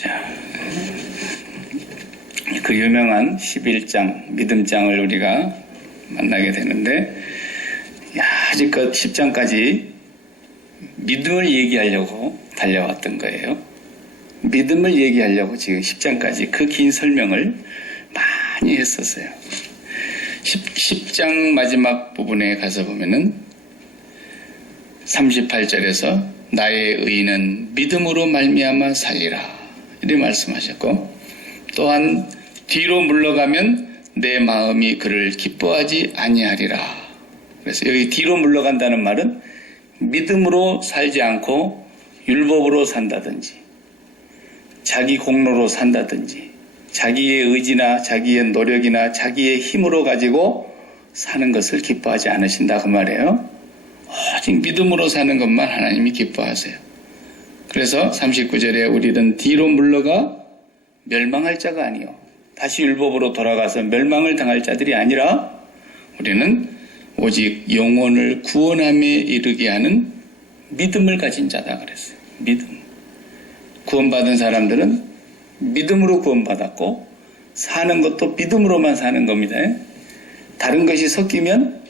자, 그 유명한 11장, 믿음장을 우리가 만나게 되는데, 아직껏 10장까지 믿음을 얘기하려고 달려왔던 거예요. 믿음을 얘기하려고 지금 10장까지 그 긴 설명을 많이 했었어요. 10장 마지막 부분에 가서 보면은 38절에서 나의 의인은 믿음으로 말미암아 살리라 이렇게 말씀하셨고, 또한 뒤로 물러가면 내 마음이 그를 기뻐하지 아니하리라. 그래서 여기 뒤로 물러간다는 말은 믿음으로 살지 않고 율법으로 산다든지 자기 공로로 산다든지 자기의 의지나 자기의 노력이나 자기의 힘으로 가지고 사는 것을 기뻐하지 않으신다 그 말이에요. 오직 믿음으로 사는 것만 하나님이 기뻐하세요. 그래서 39절에 우리는 뒤로 물러가 멸망할 자가 아니요 다시 율법으로 돌아가서 멸망을 당할 자들이 아니라 우리는 오직 영혼을 구원함에 이르게 하는 믿음을 가진 자다 그랬어요. 믿음. 구원받은 사람들은 믿음으로 구원받았고 사는 것도 믿음으로만 사는 겁니다. 다른 것이 섞이면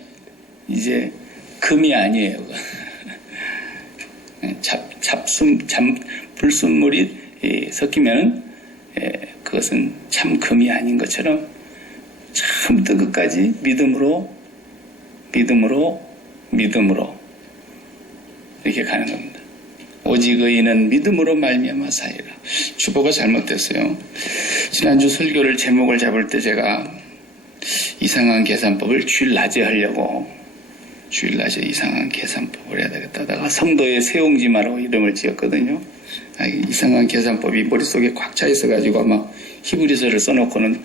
이제 금이 아니에요. 불순물이 섞이면 그것은 참 금이 아닌 것처럼 처음부터 끝까지 믿음으로 이렇게 가는 겁니다. 오직 의인은 믿음으로 말미암아 살리라. 주보가 잘못됐어요. 지난주 설교를 제목을 잡을 때 제가 이상한 계산법을 주일 낮에 하려고 주일 낮에 이상한 계산법을 해야 되겠다 하다가 성도의 세옹지마라고 이름을 지었거든요. 이상한 계산법이 머릿속에 꽉 차 있어가지고 아마 히브리서를 써놓고는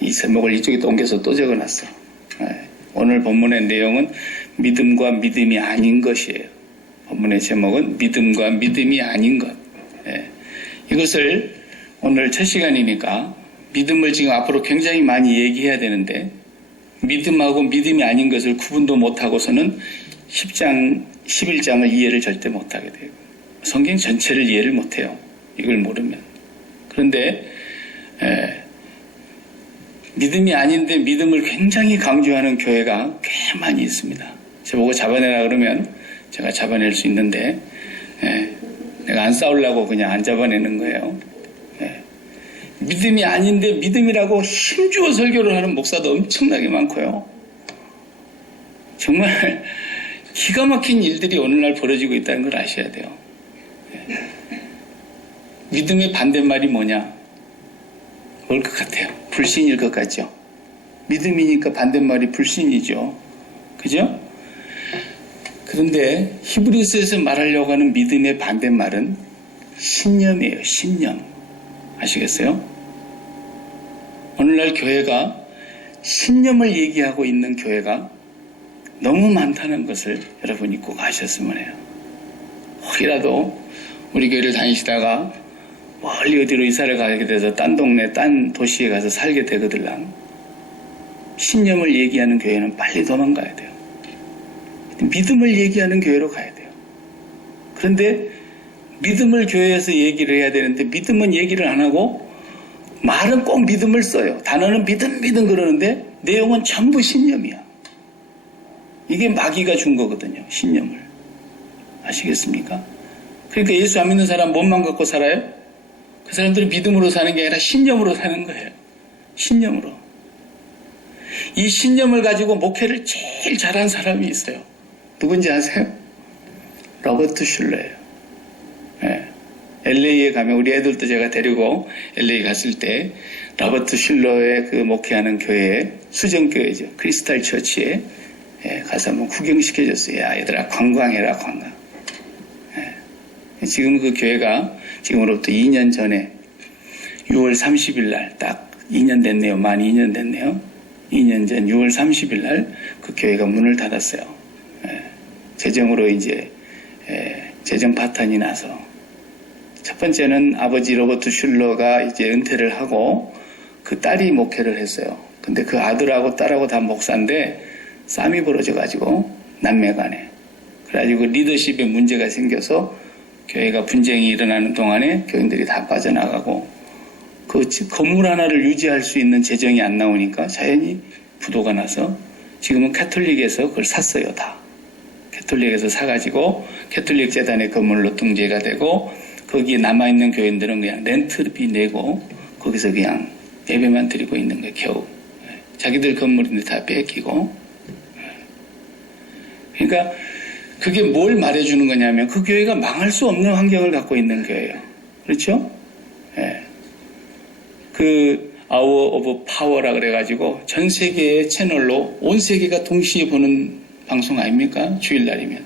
이 제목을 이쪽에 옮겨서 또 적어놨어. 오늘 본문의 내용은 믿음과 믿음이 아닌 것이에요. 본문의 제목은 믿음과 믿음이 아닌 것. 이것을 오늘 첫 시간이니까 믿음을 지금 앞으로 굉장히 많이 얘기해야 되는데 믿음하고 믿음이 아닌 것을 구분도 못하고서는 10장, 11장을 이해를 절대 못하게 돼요. 성경 전체를 이해를 못해요. 이걸 모르면. 그런데 믿음이 아닌데 믿음을 굉장히 강조하는 교회가 꽤 많이 있습니다. 저보고 잡아내라 그러면 제가 잡아낼 수 있는데 내가 안 싸우려고 그냥 안 잡아내는 거예요. 믿음이 아닌데 믿음이라고 힘주어 설교를 하는 목사도 엄청나게 많고요. 정말 기가 막힌 일들이 오늘날 벌어지고 있다는 걸 아셔야 돼요. 믿음의 반대말이 뭐냐? 뭘 것 같아요? 불신일 것 같죠? 믿음이니까 반대말이 불신이죠. 그죠? 그런데 히브리서에서 말하려고 하는 믿음의 반대말은 신념이에요. 신념. 아시겠어요? 오늘날 교회가 신념을 얘기하고 있는 교회가 너무 많다는 것을 여러분이 꼭 아셨으면 해요. 혹이라도 우리 교회를 다니시다가 멀리 어디로 이사를 가게 돼서 딴 동네, 딴 도시에 가서 살게 되거들랑 신념을 얘기하는 교회는 빨리 도망가야 돼요. 믿음을 얘기하는 교회로 가야 돼요. 그런데 믿음을 교회에서 얘기를 해야 되는데 믿음은 얘기를 안 하고 말은 꼭 믿음을 써요. 단어는 믿음 그러는데 내용은 전부 신념이야. 이게 마귀가 준 거거든요. 신념을. 아시겠습니까? 그러니까 예수 안 믿는 사람 몸만 갖고 살아요? 그 사람들은 믿음으로 사는 게 아니라 신념으로 사는 거예요. 신념으로. 이 신념을 가지고 목회를 제일 잘한 사람이 있어요. 누군지 아세요? 로버트 슐러예요. LA에 가면 우리 애들도 제가 데리고 LA 갔을 때 로버트 슐러의 그 목회하는 교회, 수정교회죠. 크리스탈 처치에 가서 한번 구경시켜줬어요. 야, 얘들아, 관광해라, 관광. 지금 그 교회가 지금으로부터 2년 전에 6월 30일 날 딱 2년 됐네요. 만 2년 됐네요. 2년 전 6월 30일 날 그 교회가 문을 닫았어요. 재정으로 이제 재정 파탄이 나서 첫 번째는 아버지 로버트 슐러가 이제 은퇴를 하고 그 딸이 목회를 했어요. 근데 그 아들하고 딸하고 다 목사인데 싸움이 벌어져가지고 남매간에 그래가지고 리더십에 문제가 생겨서 교회가 분쟁이 일어나는 동안에 교인들이 다 빠져나가고 그 건물 하나를 유지할 수 있는 재정이 안 나오니까 자연히 부도가 나서 지금은 카톨릭에서 그걸 샀어요. 다. 카톨릭에서 사가지고 카톨릭 재단의 건물로 등재가 되고 거기에 남아있는 교인들은 그냥 렌트비 내고 거기서 그냥 예배만 드리고 있는 거예요. 겨우. 자기들 건물인데 다 뺏기고. 그러니까 그게 뭘 말해주는 거냐면 그 교회가 망할 수 없는 환경을 갖고 있는 교회예요. 그렇죠? 예. 그 아워 오브 파워라 그래가지고 전 세계의 채널로 온 세계가 동시에 보는 방송 아닙니까? 주일날이면.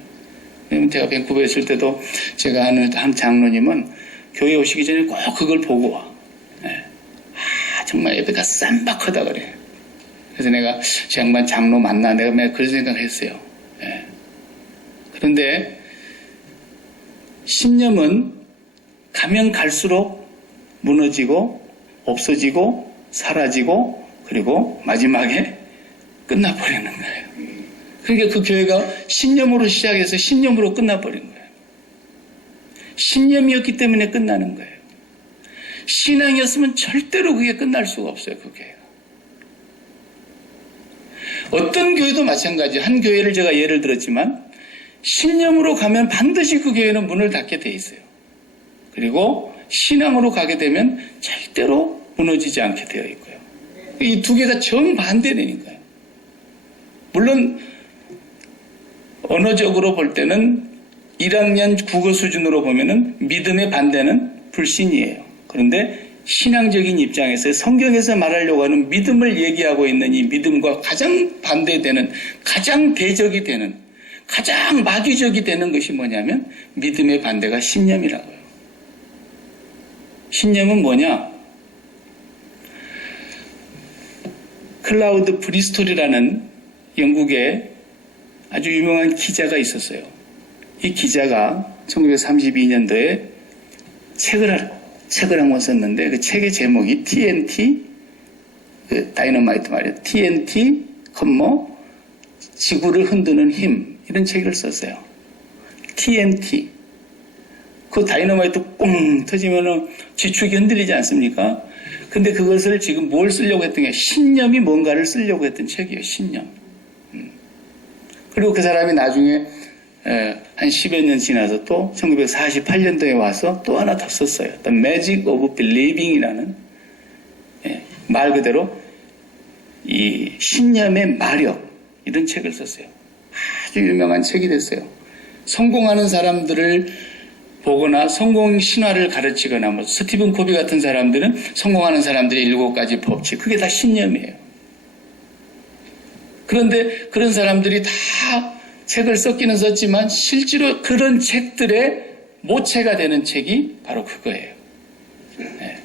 왜냐면 제가 밴쿠버에 있을 때도 제가 아는 한 장로님은 교회 오시기 전에 꼭 그걸 보고 와. 예. 정말 예배가 쌈박하다 그래. 그래서 내가 저 양반 장로 맞나? 내가 그런 생각을 했어요. 예. 그런데 신념은 가면 갈수록 무너지고 없어지고 사라지고 그리고 마지막에 끝나버리는 거예요. 그러니까 그 교회가 신념으로 시작해서 신념으로 끝나버린 거예요. 신념이었기 때문에 끝나는 거예요. 신앙이었으면 절대로 그게 끝날 수가 없어요. 그 교회가. 어떤 교회도 마찬가지. 한 교회를 제가 예를 들었지만 신념으로 가면 반드시 그 교회는 문을 닫게 돼 있어요. 그리고 신앙으로 가게 되면 절대로 무너지지 않게 되어 있고요. 이 두 개가 정반대되니까요. 물론 언어적으로 볼 때는 1학년 국어 수준으로 보면은 믿음의 반대는 불신이에요. 그런데 신앙적인 입장에서 성경에서 말하려고 하는 믿음을 얘기하고 있는 이 믿음과 가장 반대되는, 가장 대적이 되는, 가장 마귀적이 되는 것이 뭐냐면 믿음의 반대가 신념이라고요. 신념은 뭐냐? 클라우드 브리스톨이라는 영국의 아주 유명한 기자가 있었어요. 이 기자가 1932년도에 책을 한 권 썼는데 그 책의 제목이 TNT, 다이너마이트 말이에요. TNT, 지구를 흔드는 힘, 이런 책을 썼어요. TNT. 그 다이너마이트 꽁 터지면은 지축이 흔들리지 않습니까? 근데 그것을 지금 뭘 쓰려고 했던 게 신념이 뭔가를 쓰려고 했던 책이에요. 신념. 그리고 그 사람이 나중에 한 10여 년 지나서 또 1948년도에 와서 또 하나 더 썼어요. The Magic of Believing이라는 말 그대로 이 신념의 마력, 이런 책을 썼어요. 아주 유명한 책이 됐어요. 성공하는 사람들을 보거나 성공 신화를 가르치거나 뭐 스티븐 코비 같은 사람들은 성공하는 사람들의 7가지 법칙, 그게 다 신념이에요. 그런데 그런 사람들이 다 책을 썼기는 썼지만 실제로 그런 책들의 모체가 되는 책이 바로 그거예요. 네.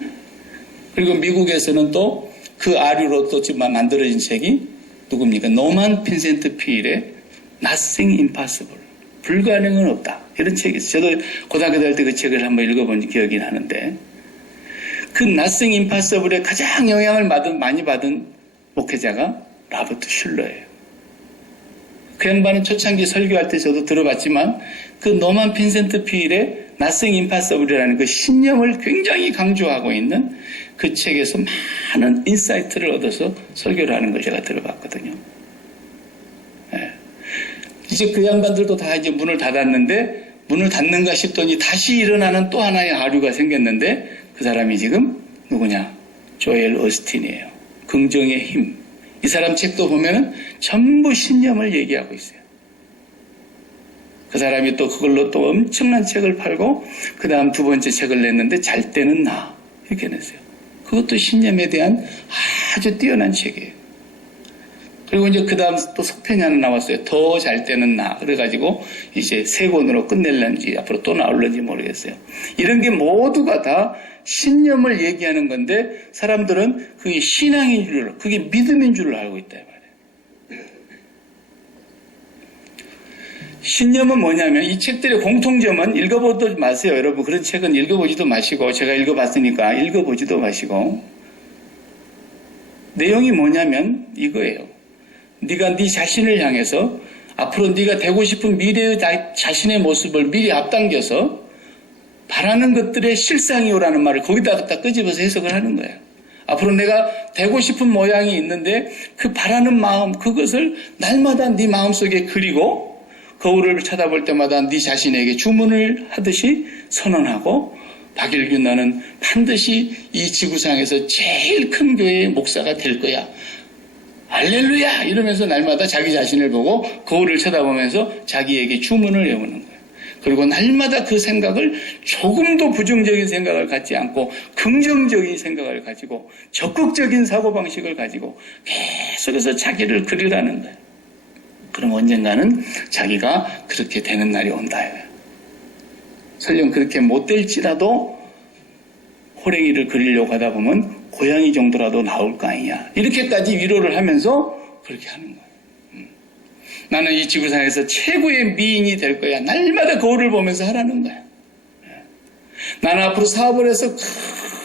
그리고 미국에서는 또 그 아류로 또 지금 만들어진 책이 누굽니까? 노만 빈센트 필의 Nothing Impossible. 불가능은 없다. 이런 책이 있어요. 저도 고등학교 다닐 때 그 책을 한번 읽어본 기억이 나는데 그 Nothing Impossible에 가장 영향을 많이 받은 목회자가 라버트 슐러예요. 그 양반은 초창기 설교할 때 저도 들어봤지만 그 노만 빈센트 필의 Nothing Impossible이라는 그 신념을 굉장히 강조하고 있는 그 책에서 많은 인사이트를 얻어서 설교를 하는 걸 제가 들어봤거든요. 네. 이제 그 양반들도 다 이제 문을 닫았는데 문을 닫는가 싶더니 다시 일어나는 또 하나의 아류가 생겼는데 그 사람이 지금 누구냐? 조엘 오스틴이에요. 긍정의 힘. 이 사람 책도 보면은 전부 신념을 얘기하고 있어요. 그 사람이 또 그걸로 또 엄청난 책을 팔고 그 다음 두 번째 책을 냈는데 잘 때는 나 이렇게 냈어요. 그것도 신념에 대한 아주 뛰어난 책이에요. 그리고 이제 그 다음 또 속편이 하나 나왔어요. 더 잘 때는 나. 그래가지고 이제 3권으로 끝낼런지 앞으로 또 나올런지 모르겠어요. 이런 게 모두가 다 신념을 얘기하는 건데 사람들은 그게 신앙인 줄, 그게 믿음인 줄 알고 있다 말이에요. 신념은 뭐냐면 이 책들의 공통점은 읽어보지 마세요. 여러분 그런 책은 읽어보지도 마시고 제가 읽어봤으니까 읽어보지도 마시고 내용이 뭐냐면 이거예요. 네가 네 자신을 향해서 앞으로 네가 되고 싶은 미래의 자신의 모습을 미리 앞당겨서 바라는 것들의 실상이요라는 말을 거기다 갖다 끄집어서 해석을 하는 거예요. 앞으로 내가 되고 싶은 모양이 있는데 그 바라는 마음, 그것을 날마다 네 마음속에 그리고 거울을 쳐다볼 때마다 네 자신에게 주문을 하듯이 선언하고, 박일균 너는 반드시 이 지구상에서 제일 큰 교회의 목사가 될 거야. 할렐루야! 이러면서 날마다 자기 자신을 보고 거울을 쳐다보면서 자기에게 주문을 외우는 거예요. 그리고 날마다 그 생각을 조금도 부정적인 생각을 갖지 않고 긍정적인 생각을 가지고 적극적인 사고방식을 가지고 계속해서 자기를 그리라는 거예요. 그럼 언젠가는 자기가 그렇게 되는 날이 온다. 설령 그렇게 못 될지라도 호랭이를 그리려고 하다 보면 고양이 정도라도 나올 거 아니냐. 이렇게까지 위로를 하면서 그렇게 하는 거예요. 나는 이 지구상에서 최고의 미인이 될 거야. 날마다 거울을 보면서 하라는 거야. 나는 앞으로 사업을 해서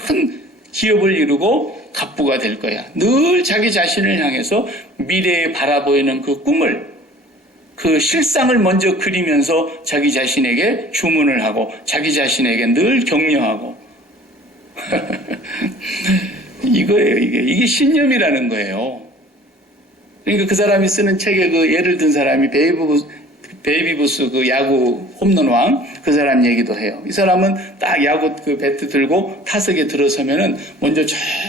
큰 기업을 이루고 갑부가 될 거야. 늘 자기 자신을 향해서 미래에 바라보이는 그 꿈을, 그 실상을 먼저 그리면서 자기 자신에게 주문을 하고 자기 자신에게 늘 격려하고 이거예요. 이게 신념이라는 거예요. 그러니까 그 사람이 쓰는 책에 그 예를 든 사람이 베이비부스 그 야구 홈런왕 그 사람 얘기도 해요. 이 사람은 딱 야구 그 배트 들고 타석에 들어서면은 먼저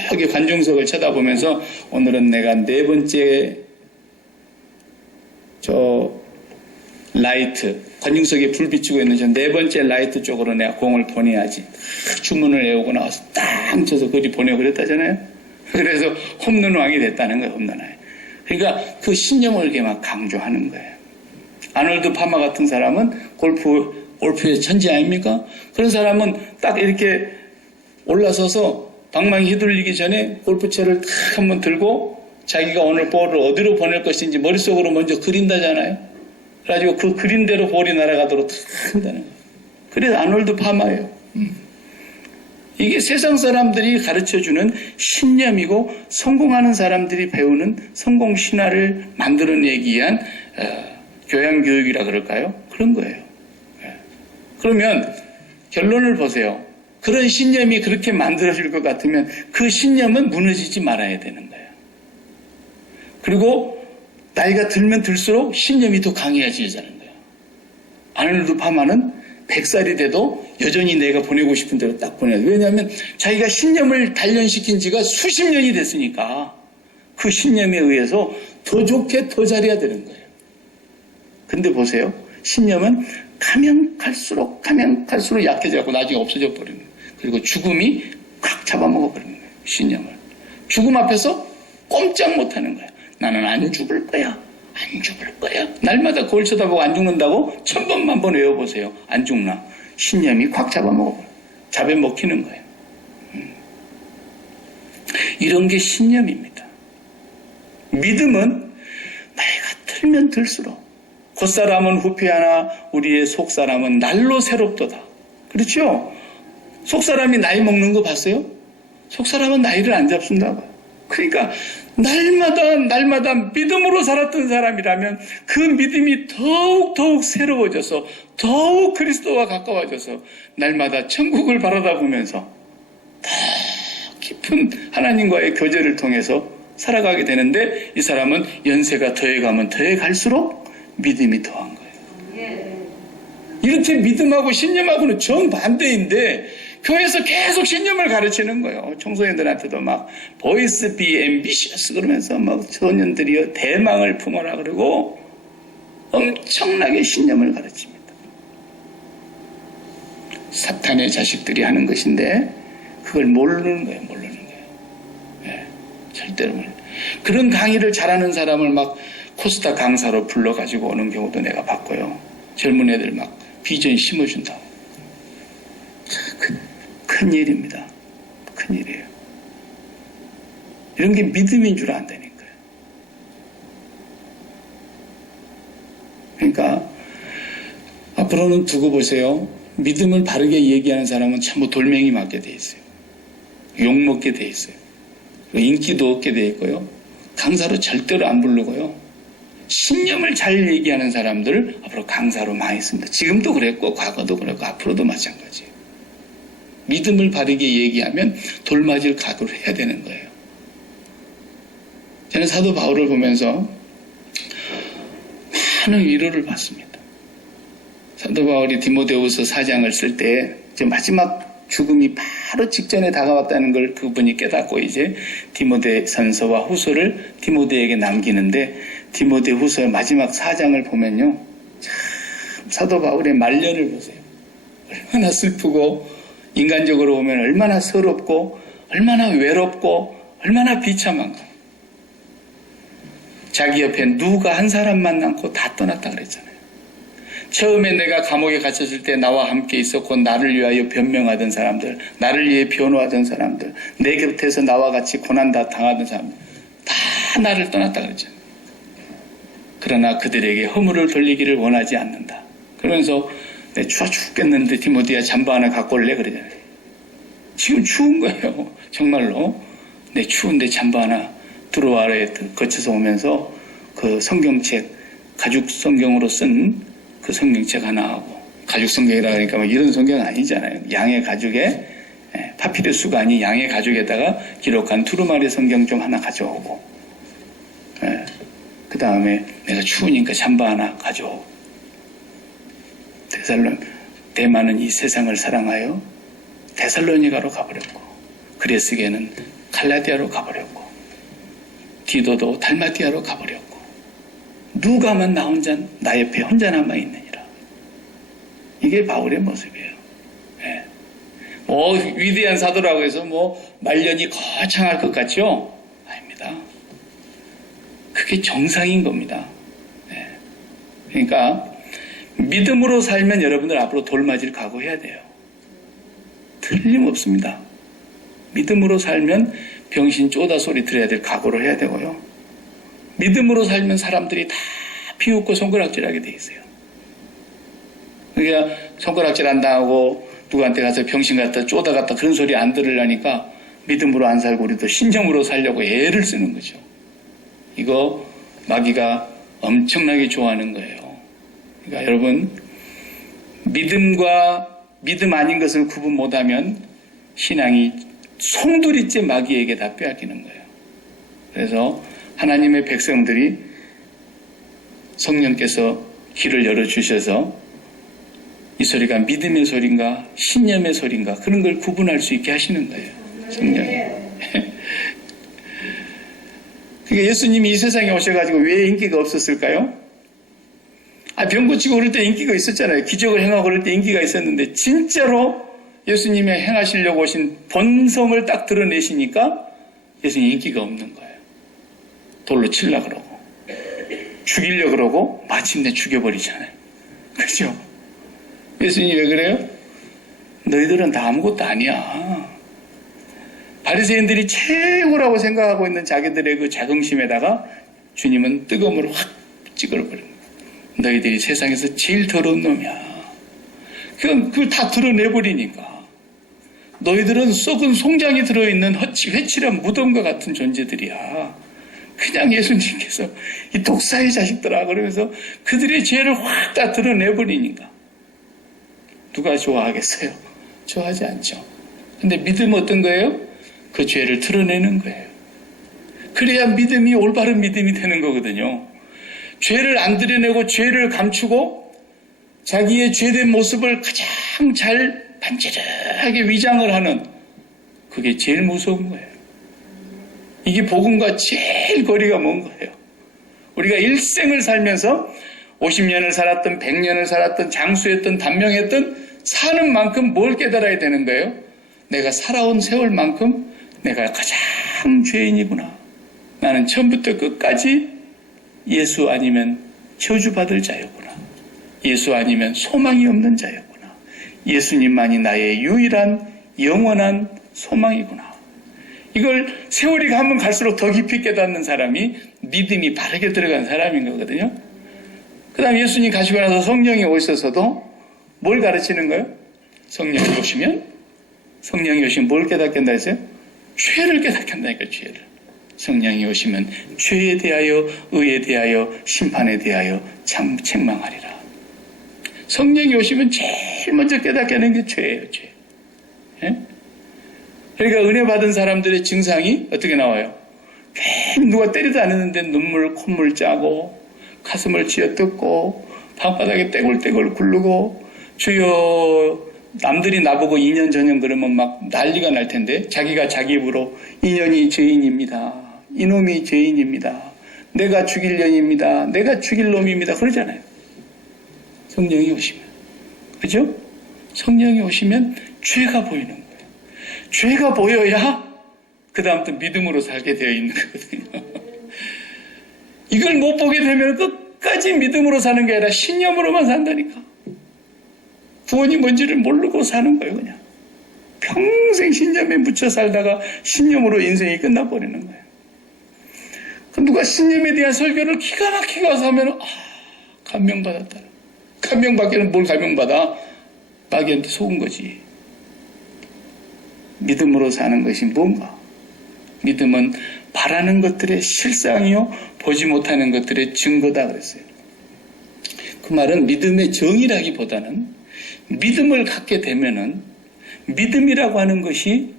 저기 관중석을 쳐다보면서 오늘은 내가 네 번째 라이트, 관중석에 불 비추고 있는 저 네 번째 라이트 쪽으로 내가 공을 보내야지. 주문을 외우고 나와서 딱 쳐서 그리 보내고 그랬다잖아요. 그래서 홈런왕이 됐다는 거예요, 홈런왕이. 그러니까 그 신념을 이렇게 막 강조하는 거예요. 아놀드 파마 같은 사람은 골프의 천재 아닙니까? 그런 사람은 딱 이렇게 올라서서 방망이 휘둘리기 전에 골프채를 탁 한번 들고 자기가 오늘 볼을 어디로 보낼 것인지 머릿속으로 먼저 그린다잖아요. 그래가지고 그 그린 대로 볼이 날아가도록 탁 한다는 거예요. 그래서 아놀드 파마예요. 이게 세상 사람들이 가르쳐주는 신념이고 성공하는 사람들이 배우는 성공 신화를 만들어내기 위한 교양교육이라 그럴까요? 그런 거예요. 그러면 결론을 보세요. 그런 신념이 그렇게 만들어질 것 같으면 그 신념은 무너지지 말아야 되는 거예요. 그리고 나이가 들면 들수록 신념이 더 강해지자는 거예요. 아놀드 파마는 100살이 돼도 여전히 내가 보내고 싶은 대로 딱 보내야 돼요. 왜냐하면 자기가 신념을 단련시킨 지가 수십 년이 됐으니까 그 신념에 의해서 더 좋게 더 잘해야 되는 거예요. 근데 보세요. 신념은 가면 갈수록 약해져갖고 나중에 없어져 버리는 거예요. 그리고 죽음이 꽉 잡아먹어 버리는 거예요. 신념을. 죽음 앞에서 꼼짝 못하는 거예요. 나는 안 죽을 거야. 안 죽을 거야. 날마다 거울 쳐다보고 안 죽는다고 1000번만 외워보세요. 안 죽나. 신념이 꽉 잡아먹어버려. 잡아먹히는 거예요. 이런 게 신념입니다. 믿음은 나이가 들면 들수록 겉사람은 후피하나 우리의 속사람은 날로 새롭도다. 그렇죠? 속사람이 나이 먹는 거 봤어요? 속사람은 나이를 안 잡순다고요. 그러니까 날마다 믿음으로 살았던 사람이라면 그 믿음이 더욱 새로워져서 더욱 그리스도와 가까워져서 날마다 천국을 바라다 보면서 더 깊은 하나님과의 교제를 통해서 살아가게 되는데 이 사람은 연세가 더해가면 더해갈수록 믿음이 더한 거예요. 이렇게 믿음하고 신념하고는 정반대인데 교회에서 계속 신념을 가르치는 거예요. 청소년들한테도 막 보이스 비 앰비셔스 그러면서 막 소년들이요 대망을 품어라 그러고 엄청나게 신념을 가르칩니다. 사탄의 자식들이 하는 것인데 그걸 모르는 거예요. 네, 절대로 모르는. 그런 강의를 잘하는 사람을 막 코스타 강사로 불러가지고 오는 경우도 내가 봤고요. 젊은 애들 막 비전 심어준다고. 큰일입니다. 큰일이에요. 이런 게 믿음인 줄 안다니까요. 그러니까 앞으로는 두고 보세요. 믿음을 바르게 얘기하는 사람은 전부 돌멩이 맞게 돼 있어요. 욕먹게 돼 있어요. 인기도 얻게 돼 있고요. 강사로 절대로 안 부르고요. 신념을 잘 얘기하는 사람들을 앞으로 강사로 많이 씁니다. 지금도 그랬고 과거도 그랬고 앞으로도 마찬가지예요. 믿음을 바르게 얘기하면 돌맞을 각오를 해야 되는 거예요. 저는 사도 바울을 보면서 많은 위로를 받습니다. 사도 바울이 디모데후서 4장을 쓸 때 마지막 죽음이 바로 직전에 다가왔다는 걸 그분이 깨닫고 이제 디모데전서와 후서를 디모데에게 남기는데, 디모데후서 마지막 4장을 보면요, 참 사도 바울의 말년을 보세요. 얼마나 슬프고 인간적으로 보면 얼마나 서럽고 얼마나 외롭고 얼마나 비참한가. 자기 옆에 누가 한 사람만 남고 다 떠났다 그랬잖아요. 처음에 내가 감옥에 갇혔을 때 나와 함께 있었고 나를 위하여 변명하던 사람들, 나를 위해 변호하던 사람들, 내 곁에서 나와 같이 고난 다 당하던 사람들 다 나를 떠났다 그랬잖아요. 그러나 그들에게 허물을 돌리기를 원하지 않는다. 그러면서 내 추워 죽겠는데 디모데야 잠바 하나 갖고 올래 그러잖아요. 지금 추운 거예요. 정말로. 내 추운데 잠바 하나 들어와래 거쳐서 오면서 그 성경책, 가죽 성경으로 쓴 그 성경책 하나 하고, 가죽 성경이라 그러니까 뭐 이런 성경 아니잖아요. 양의 가죽에, 파피루스가 아닌 양의 가죽에다가 기록한 두루마리 성경 좀 하나 가져오고, 그 다음에 내가 추우니까 잠바 하나 가져오고, 대만은 이 세상을 사랑하여 데살로니가로 가버렸고, 그레스게는 갈라디아로 가버렸고, 디도도 달마티아로 가버렸고, 누가만 나 옆에 혼자 남아있느니라. 이게 바울의 모습이에요. 위대한 사도라고 해서 말년이 거창할 것 같죠? 아닙니다. 그게 정상인 겁니다. 그러니까 믿음으로 살면 여러분들 앞으로 돌맞을 각오해야 돼요. 틀림없습니다. 믿음으로 살면 병신 쪼다 소리 들어야 될 각오를 해야 되고요. 믿음으로 살면 사람들이 다 비웃고 손가락질하게 돼 있어요. 그러니까 손가락질 안 당하고 누구한테 가서 병신 같다 쪼다 같다 그런 소리 안 들으려니까 믿음으로 안 살고 우리도 신념으로 살려고 애를 쓰는 거죠. 이거 마귀가 엄청나게 좋아하는 거예요. 그러니까 여러분, 믿음과 믿음 아닌 것을 구분 못하면 신앙이 송두리째 마귀에게 다 빼앗기는 거예요. 그래서 하나님의 백성들이 성령께서 길을 열어주셔서 이 소리가 믿음의 소리인가 신념의 소리인가 그런 걸 구분할 수 있게 하시는 거예요. 성령이. 그러니까 예수님이 이 세상에 오셔가지고 왜 인기가 없었을까요? 병 고치고 그럴 때 인기가 있었잖아요. 기적을 행하고 그럴 때 인기가 있었는데 진짜로 예수님이 행하시려고 오신 본성을 딱 드러내시니까 예수님 인기가 없는 거예요. 돌로 치려고 그러고 죽이려고 그러고 마침내 죽여버리잖아요. 그렇죠? 예수님이 왜 그래요? 너희들은 다 아무것도 아니야. 바리새인들이 최고라고 생각하고 있는 자기들의 그 자긍심에다가 주님은 뜨거움을 확 찌그러버립니다. 너희들이 세상에서 제일 더러운 놈이야. 그걸 다 드러내버리니까 너희들은 썩은 송장이 들어있는 회칠한 무덤과 같은 존재들이야. 그냥 예수님께서 이 독사의 자식들아 그러면서 그들의 죄를 확 다 드러내버리니까 누가 좋아하겠어요? 좋아하지 않죠. 근데 믿음은 어떤 거예요? 그 죄를 드러내는 거예요. 그래야 믿음이 올바른 믿음이 되는 거거든요. 죄를 안 드러내고 죄를 감추고 자기의 죄된 모습을 가장 잘 반지르하게 위장을 하는 그게 제일 무서운 거예요. 이게 복음과 제일 거리가 먼 거예요. 우리가 일생을 살면서 50년을 살았던 100년을 살았던 장수했던 단명했던 사는 만큼 뭘 깨달아야 되는 거예요? 내가 살아온 세월만큼 내가 가장 죄인이구나. 나는 처음부터 끝까지 예수 아니면 저주받을 자였구나. 예수 아니면 소망이 없는 자였구나. 예수님만이 나의 유일한 영원한 소망이구나. 이걸 세월이 가면 갈수록 더 깊이 깨닫는 사람이 믿음이 바르게 들어간 사람인 거거든요. 그 다음 예수님 가시고 나서 성령이 오셔서도 뭘 가르치는 거예요? 성령이 오시면 뭘 깨닫게 한다 했어요? 죄를 깨닫게 한다니까, 죄를. 성령이 오시면 죄에 대하여, 의에 대하여, 심판에 대하여 참 책망하리라. 성령이 오시면 제일 먼저 깨닫게 하는 게 죄예요, 죄. 예? 그러니까 은혜 받은 사람들의 증상이 어떻게 나와요? 괜히 누가 때리도 않았는데 눈물, 콧물 짜고 가슴을 쥐어뜯고 방바닥에 떼굴떼굴 굴르고 주여 남들이 나보고 2년 전형 그러면 막 난리가 날 텐데 자기가 자기 입으로 인연이 죄인입니다. 이놈이 죄인입니다. 내가 죽일 년입니다. 내가 죽일 놈입니다. 그러잖아요. 성령이 오시면. 그죠? 성령이 오시면 죄가 보이는 거예요. 죄가 보여야 그 다음부터 믿음으로 살게 되어 있는 거거든요. 이걸 못 보게 되면 끝까지 믿음으로 사는 게 아니라 신념으로만 산다니까. 구원이 뭔지를 모르고 사는 거예요, 그냥. 평생 신념에 묻혀 살다가 신념으로 인생이 끝나버리는 거예요. 누가 신념에 대한 설교를 기가 막히게 와서 하면, 감명받았다. 감명받기는 뭘 감명받아? 마귀한테 속은 거지. 믿음으로 사는 것이 뭔가? 믿음은 바라는 것들의 실상이요, 보지 못하는 것들의 증거다 그랬어요. 그 말은 믿음의 정의라기보다는 믿음을 갖게 되면은 믿음이라고 하는 것이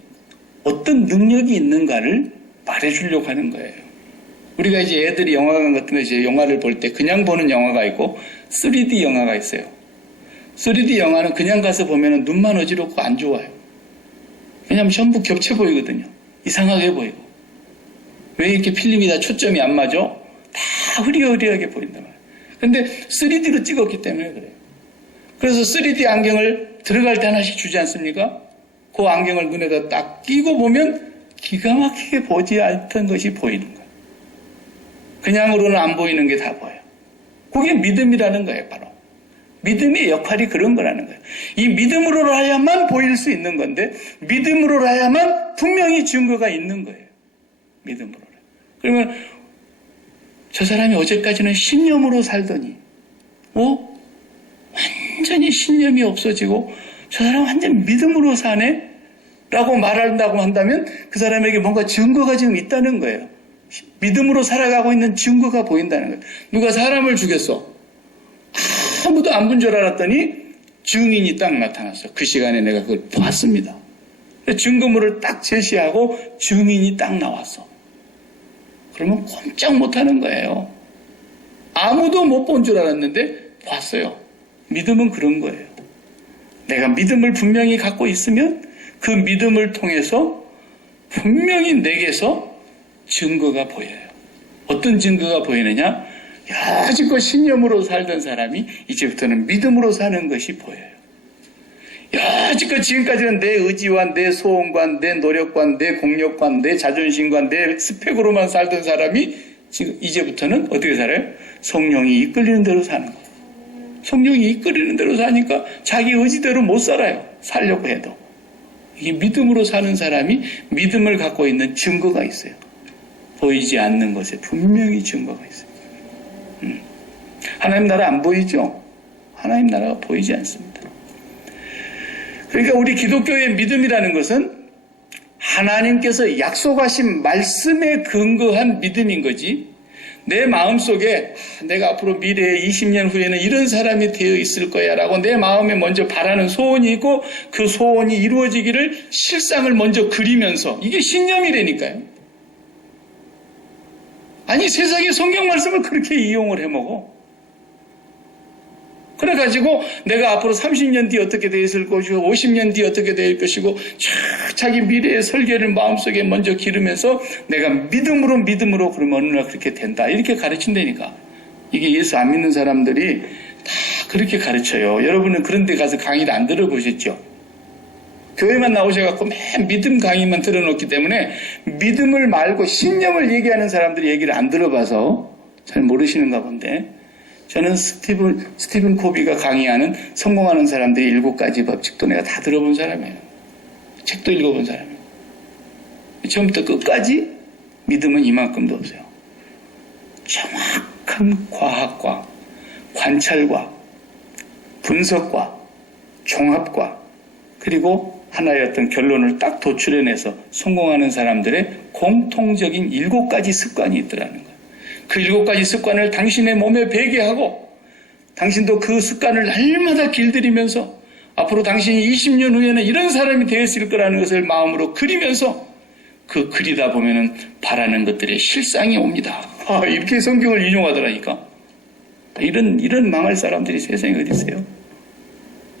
어떤 능력이 있는가를 말해주려고 하는 거예요. 우리가 이제 애들이 영화관 같은 거 이제 영화를 볼 때 그냥 보는 영화가 있고 3D 영화가 있어요. 3D 영화는 그냥 가서 보면은 눈만 어지럽고 안 좋아요. 왜냐하면 전부 겹쳐 보이거든요. 이상하게 보이고. 왜 이렇게 필름이 다 초점이 안 맞아? 다 흐리흐리하게 보인단 말이에요. 근데 3D로 찍었기 때문에 그래요. 그래서 3D 안경을 들어갈 때 하나씩 주지 않습니까? 그 안경을 눈에다 딱 끼고 보면 기가 막히게 보지 않던 것이 보이는 거예요. 그냥으로는 안 보이는 게 다 보여요. 그게 믿음이라는 거예요, 바로. 믿음의 역할이 그런 거라는 거예요. 이 믿음으로라야만 보일 수 있는 건데 믿음으로라야만 분명히 증거가 있는 거예요. 믿음으로. 그러면 저 사람이 어제까지는 신념으로 살더니 완전히 신념이 없어지고 저 사람 완전 믿음으로 사네? 라고 말한다고 한다면 그 사람에게 뭔가 증거가 지금 있다는 거예요. 믿음으로 살아가고 있는 증거가 보인다는 거예요. 누가 사람을 죽였어. 아무도 안 본 줄 알았더니 증인이 딱 나타났어. 그 시간에 내가 그걸 봤습니다. 증거물을 딱 제시하고 증인이 딱 나왔어. 그러면 꼼짝 못하는 거예요. 아무도 못 본 줄 알았는데 봤어요. 믿음은 그런 거예요. 내가 믿음을 분명히 갖고 있으면 그 믿음을 통해서 분명히 내게서 증거가 보여요. 어떤 증거가 보이느냐? 여지껏 신념으로 살던 사람이 이제부터는 믿음으로 사는 것이 보여요. 여지껏 지금까지는 내 의지와 내 소원과 내 노력과 내 공력과 내 자존심과 내 스펙으로만 살던 사람이 지금 이제부터는 어떻게 살아요? 성령이 이끌리는 대로 사는 거예요. 성령이 이끌리는 대로 사니까 자기 의지대로 못 살아요. 살려고 해도. 이게 믿음으로 사는 사람이 믿음을 갖고 있는 증거가 있어요. 보이지 않는 것에 분명히 증거가 있어요. 하나님 나라 안 보이죠? 하나님 나라가 보이지 않습니다. 그러니까 우리 기독교의 믿음이라는 것은 하나님께서 약속하신 말씀에 근거한 믿음인 거지, 내 마음속에 내가 앞으로 미래에 20년 후에는 이런 사람이 되어 있을 거야 라고 내 마음에 먼저 바라는 소원이 있고 그 소원이 이루어지기를 실상을 먼저 그리면서, 이게 신념이라니까요. 아니 세상에 성경 말씀을 그렇게 이용을 해먹어. 그래가지고 내가 앞으로 30년 뒤에 어떻게 되어 있을 것이고 50년 뒤에 어떻게 될 것이고 자기 미래의 설계를 마음속에 먼저 기르면서 내가 믿음으로 그러면 어느 날 그렇게 된다 이렇게 가르친다니까. 이게 예수 안 믿는 사람들이 다 그렇게 가르쳐요. 여러분은 그런 데 가서 강의를 안 들어보셨죠? 교회만 나오셔갖고 맨 믿음 강의만 들어놓기 때문에 믿음을 말고 신념을 얘기하는 사람들이 얘기를 안 들어봐서 잘 모르시는가 본데, 저는 스티븐 코비가 강의하는 성공하는 사람들의 7가지 법칙도 내가 다 들어본 사람이에요. 책도 읽어본 사람이에요. 처음부터 끝까지 믿음은 이만큼도 없어요. 정확한 과학과 관찰과 분석과 종합과 그리고 하나의 어떤 결론을 딱 도출해내서 성공하는 사람들의 공통적인 7가지 습관이 있더라는 거예요. 그 7가지 습관을 당신의 몸에 배게 하고 당신도 그 습관을 날마다 길들이면서 앞으로 당신이 20년 후에는 이런 사람이 되었을 거라는 것을 마음으로 그리면서 그 그리다 보면은 바라는 것들의 실상이 옵니다. 이렇게 성경을 인용하더라니까. 이런 망할 사람들이 세상에 어디 있어요?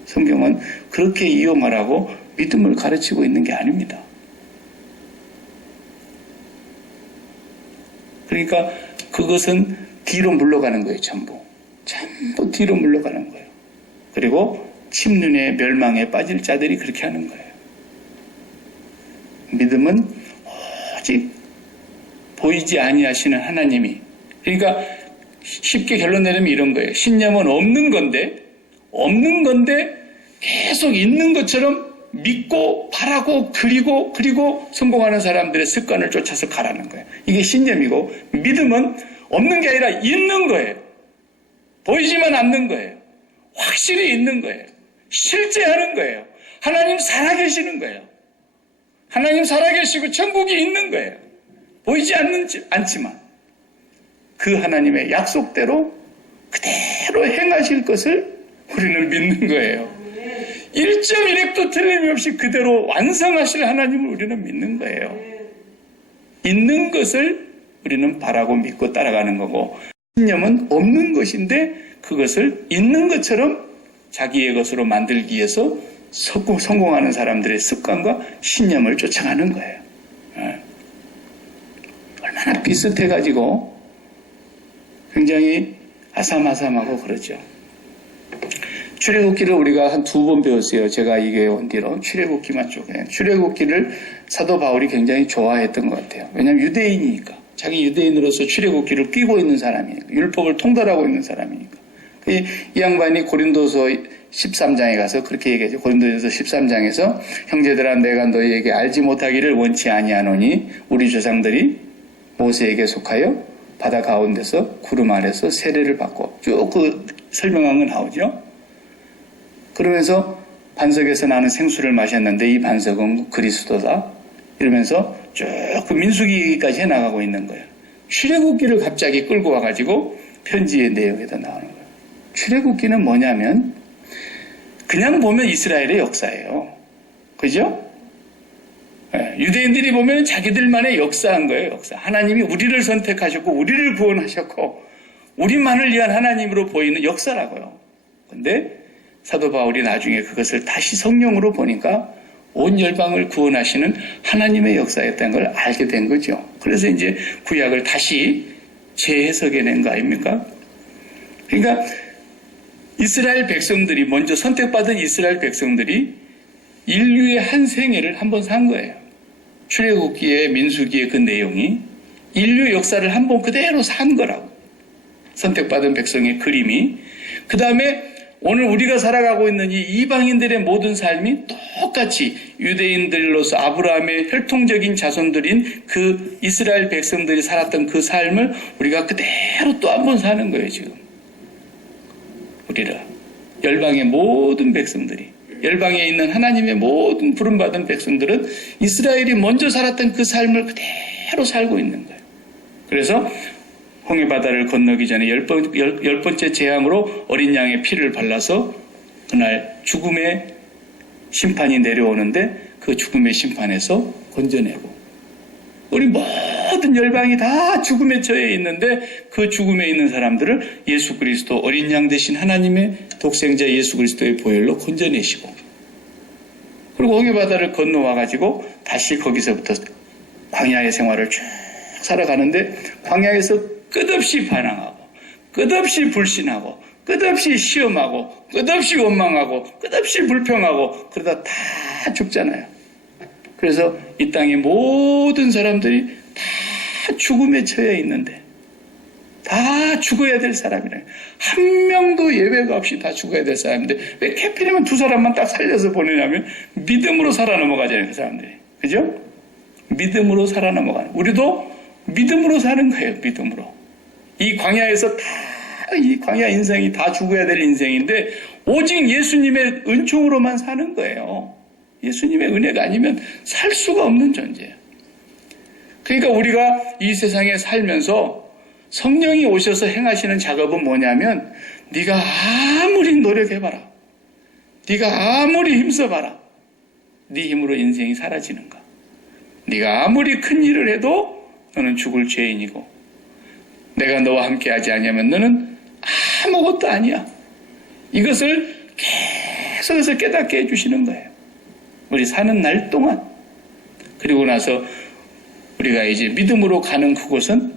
성경은 그렇게 이용하라고 믿음을 가르치고 있는 게 아닙니다. 그러니까 그것은 뒤로 물러가는 거예요. 전부 뒤로 물러가는 거예요. 그리고 침륜의 멸망에 빠질 자들이 그렇게 하는 거예요. 믿음은 오직 보이지 아니하시는 하나님이, 그러니까 쉽게 결론 내리면 이런 거예요. 신념은 없는 건데 계속 있는 것처럼 믿고 바라고 그리고 성공하는 사람들의 습관을 쫓아서 가라는 거예요. 이게 신념이고, 믿음은 없는 게 아니라 있는 거예요. 보이지만 않는 거예요. 확실히 있는 거예요. 실제 하는 거예요. 하나님 살아계시는 거예요. 하나님 살아계시고 천국이 있는 거예요. 보이지 않지만 그 하나님의 약속대로 그대로 행하실 것을 우리는 믿는 거예요. 1.1획도 틀림없이 그대로 완성하실 하나님을 우리는 믿는 거예요. 있는 것을 우리는 바라고 믿고 따라가는 거고, 신념은 없는 것인데 그것을 있는 것처럼 자기의 것으로 만들기 위해서 성공하는 사람들의 습관과 신념을 쫓아가는 거예요. 얼마나 비슷해가지고 굉장히 아삼아삼하고 그러죠. 출애굽기를 우리가 한 2번 배웠어요. 제가 이게 온 뒤로 출애굽기만 쪽에. 출애굽기를 사도 바울이 굉장히 좋아했던 것 같아요. 왜냐하면 유대인이니까. 자기 유대인으로서 출애굽기를 끼고 있는 사람이니까. 율법을 통달하고 있는 사람이니까. 이 양반이 고린도서 13장에 가서 그렇게 얘기하죠. 고린도전서 13장에서 형제들아, 내가 너희에게 알지 못하기를 원치 아니하노니 우리 조상들이 모세에게 속하여 바다 가운데서 구름 아래서 세례를 받고, 쭉 그 설명한 건 나오죠. 그러면서 반석에서 나는 생수를 마셨는데 이 반석은 그리스도다, 이러면서 쭉 그 민수기 얘기까지 해나가고 있는 거예요. 출애굽기를 갑자기 끌고 와가지고 편지의 내용에다 나오는 거예요. 출애굽기는 뭐냐면 그냥 보면 이스라엘의 역사예요. 그죠? 유대인들이 보면 자기들만의 역사한 거예요. 역사. 하나님이 우리를 선택하셨고 우리를 구원하셨고 우리만을 위한 하나님으로 보이는 역사라고요. 근데 사도 바울이 나중에 그것을 다시 성령으로 보니까 온 열방을 구원하시는 하나님의 역사였다는 걸 알게 된 거죠. 그래서 이제 구약을 다시 재해석해낸 거 아닙니까? 그러니까 이스라엘 백성들이, 먼저 선택받은 이스라엘 백성들이 인류의 한 생애를 한번 산 거예요. 출애굽기의 민수기의 그 내용이 인류 역사를 한번 그대로 산 거라고. 선택받은 백성의 그림이. 그 다음에 오늘 우리가 살아가고 있는 이 이방인들의 모든 삶이 똑같이 유대인들로서 아브라함의 혈통적인 자손들인 그 이스라엘 백성들이 살았던 그 삶을 우리가 그대로 또 한 번 사는 거예요, 지금. 우리라. 열방의 모든 백성들이, 열방에 있는 하나님의 모든 부름받은 백성들은 이스라엘이 먼저 살았던 그 삶을 그대로 살고 있는 거예요. 그래서 홍해바다를 건너기 전에 열 번째 재앙으로 어린 양의 피를 발라서 그날 죽음의 심판이 내려오는데 그 죽음의 심판에서 건져내고, 우리 모든 열방이 다 죽음에 처해 있는데 그 죽음에 있는 사람들을 예수 그리스도 어린 양 대신 하나님의 독생자 예수 그리스도의 보혈로 건져내시고, 그리고 홍해바다를 건너와가지고 다시 거기서부터 광야의 생활을 쭉 살아가는데, 광야에서 끝없이 반항하고 끝없이 불신하고 끝없이 시험하고 끝없이 원망하고 끝없이 불평하고 그러다 다 죽잖아요. 그래서 이 땅의 모든 사람들이 다 죽음에 처해 있는데, 다 죽어야 될 사람이래요. 한 명도 예외가 없이 다 죽어야 될 사람인데 왜 캐필이면 2사람만 딱 살려서 보내냐면 믿음으로 살아넘어가잖아요, 그 사람들이. 그죠? 믿음으로 살아넘어가는. 우리도 믿음으로 사는 거예요, 믿음으로. 이 광야에서 이 광야 인생이 다 죽어야 될 인생인데 오직 예수님의 은총으로만 사는 거예요. 예수님의 은혜가 아니면 살 수가 없는 존재예요. 그러니까 우리가 이 세상에 살면서 성령이 오셔서 행하시는 작업은 뭐냐면, 네가 아무리 노력해봐라, 네가 아무리 힘써봐라. 네 힘으로 인생이 사라지는가? 네가 아무리 큰 일을 해도 너는 죽을 죄인이고 내가 너와 함께 하지 않으면 너는 아무것도 아니야. 이것을 계속해서 깨닫게 해주시는 거예요. 우리 사는 날 동안. 그리고 나서 우리가 이제 믿음으로 가는 그곳은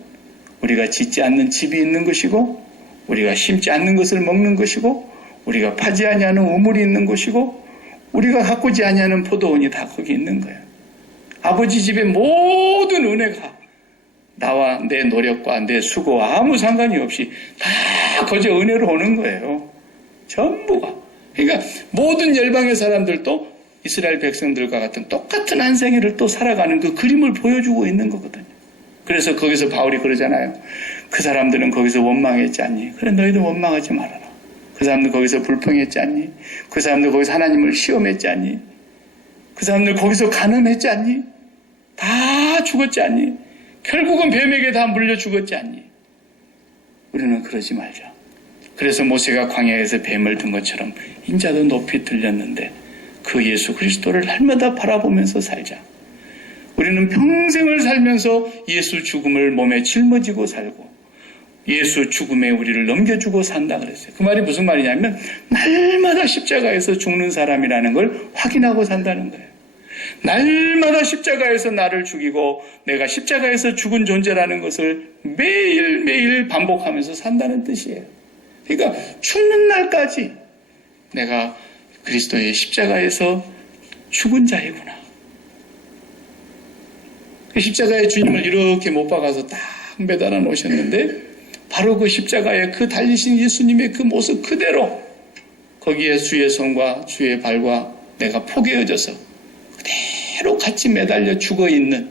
우리가 짓지 않는 집이 있는 것이고 우리가 심지 않는 것을 먹는 것이고 우리가 파지 아니하는 우물이 있는 곳이고 우리가 가꾸지 아니하는 포도원이 다 거기 있는 거예요. 아버지 집의 모든 은혜가 나와 내 노력과 내 수고와 아무 상관이 없이 다 거저 은혜로 오는 거예요. 전부가. 그러니까 모든 열방의 사람들도 이스라엘 백성들과 같은 똑같은 한 생애를 또 살아가는 그 그림을 보여주고 있는 거거든요. 그래서 거기서 바울이 그러잖아요. 그 사람들은 거기서 원망했지 않니? 그래 너희도 원망하지 말아라. 그 사람들 거기서 불평했지 않니? 그 사람들 거기서 하나님을 시험했지 않니? 그 사람들 거기서 간음했지 않니? 다 죽었지 않니? 결국은 뱀에게 다 물려 죽었지 않니? 우리는 그러지 말자. 그래서 모세가 광야에서 뱀을 든 것처럼 인자도 높이 들렸는데 그 예수 그리스도를 날마다 바라보면서 살자. 우리는 평생을 살면서 예수 죽음을 몸에 짊어지고 살고 예수 죽음에 우리를 넘겨주고 산다 그랬어요. 그 말이 무슨 말이냐면 날마다 십자가에서 죽는 사람이라는 걸 확인하고 산다는 거예요. 날마다 십자가에서 나를 죽이고 내가 십자가에서 죽은 존재라는 것을 매일매일 반복하면서 산다는 뜻이에요. 그러니까 죽는 날까지 내가 그리스도의 십자가에서 죽은 자이구나. 그 십자가의 주님을 이렇게 못 박아서 딱 매달아 놓으셨는데 바로 그 십자가에 그 달리신 예수님의 그 모습 그대로 거기에 주의 손과 주의 발과 내가 포개어져서 그대로 같이 매달려 죽어있는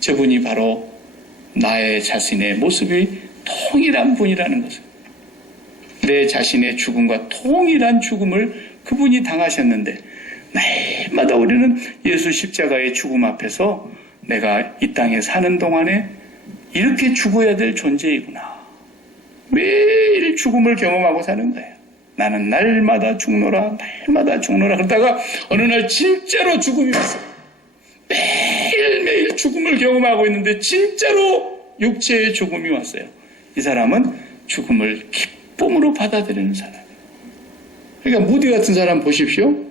저분이 바로 나의 자신의 모습이 동일한 분이라는 것을, 내 자신의 죽음과 동일한 죽음을 그분이 당하셨는데 날마다 우리는 예수 십자가의 죽음 앞에서 내가 이 땅에 사는 동안에 이렇게 죽어야 될 존재이구나. 매일 죽음을 경험하고 사는 거예요. 나는 날마다 죽노라, 날마다 죽노라. 그러다가 어느 날 진짜로 죽음이 왔어요. 매일매일 죽음을 경험하고 있는데 진짜로 육체의 죽음이 왔어요. 이 사람은 죽음을 기쁨으로 받아들이는 사람이에요. 그러니까 무디 같은 사람 보십시오.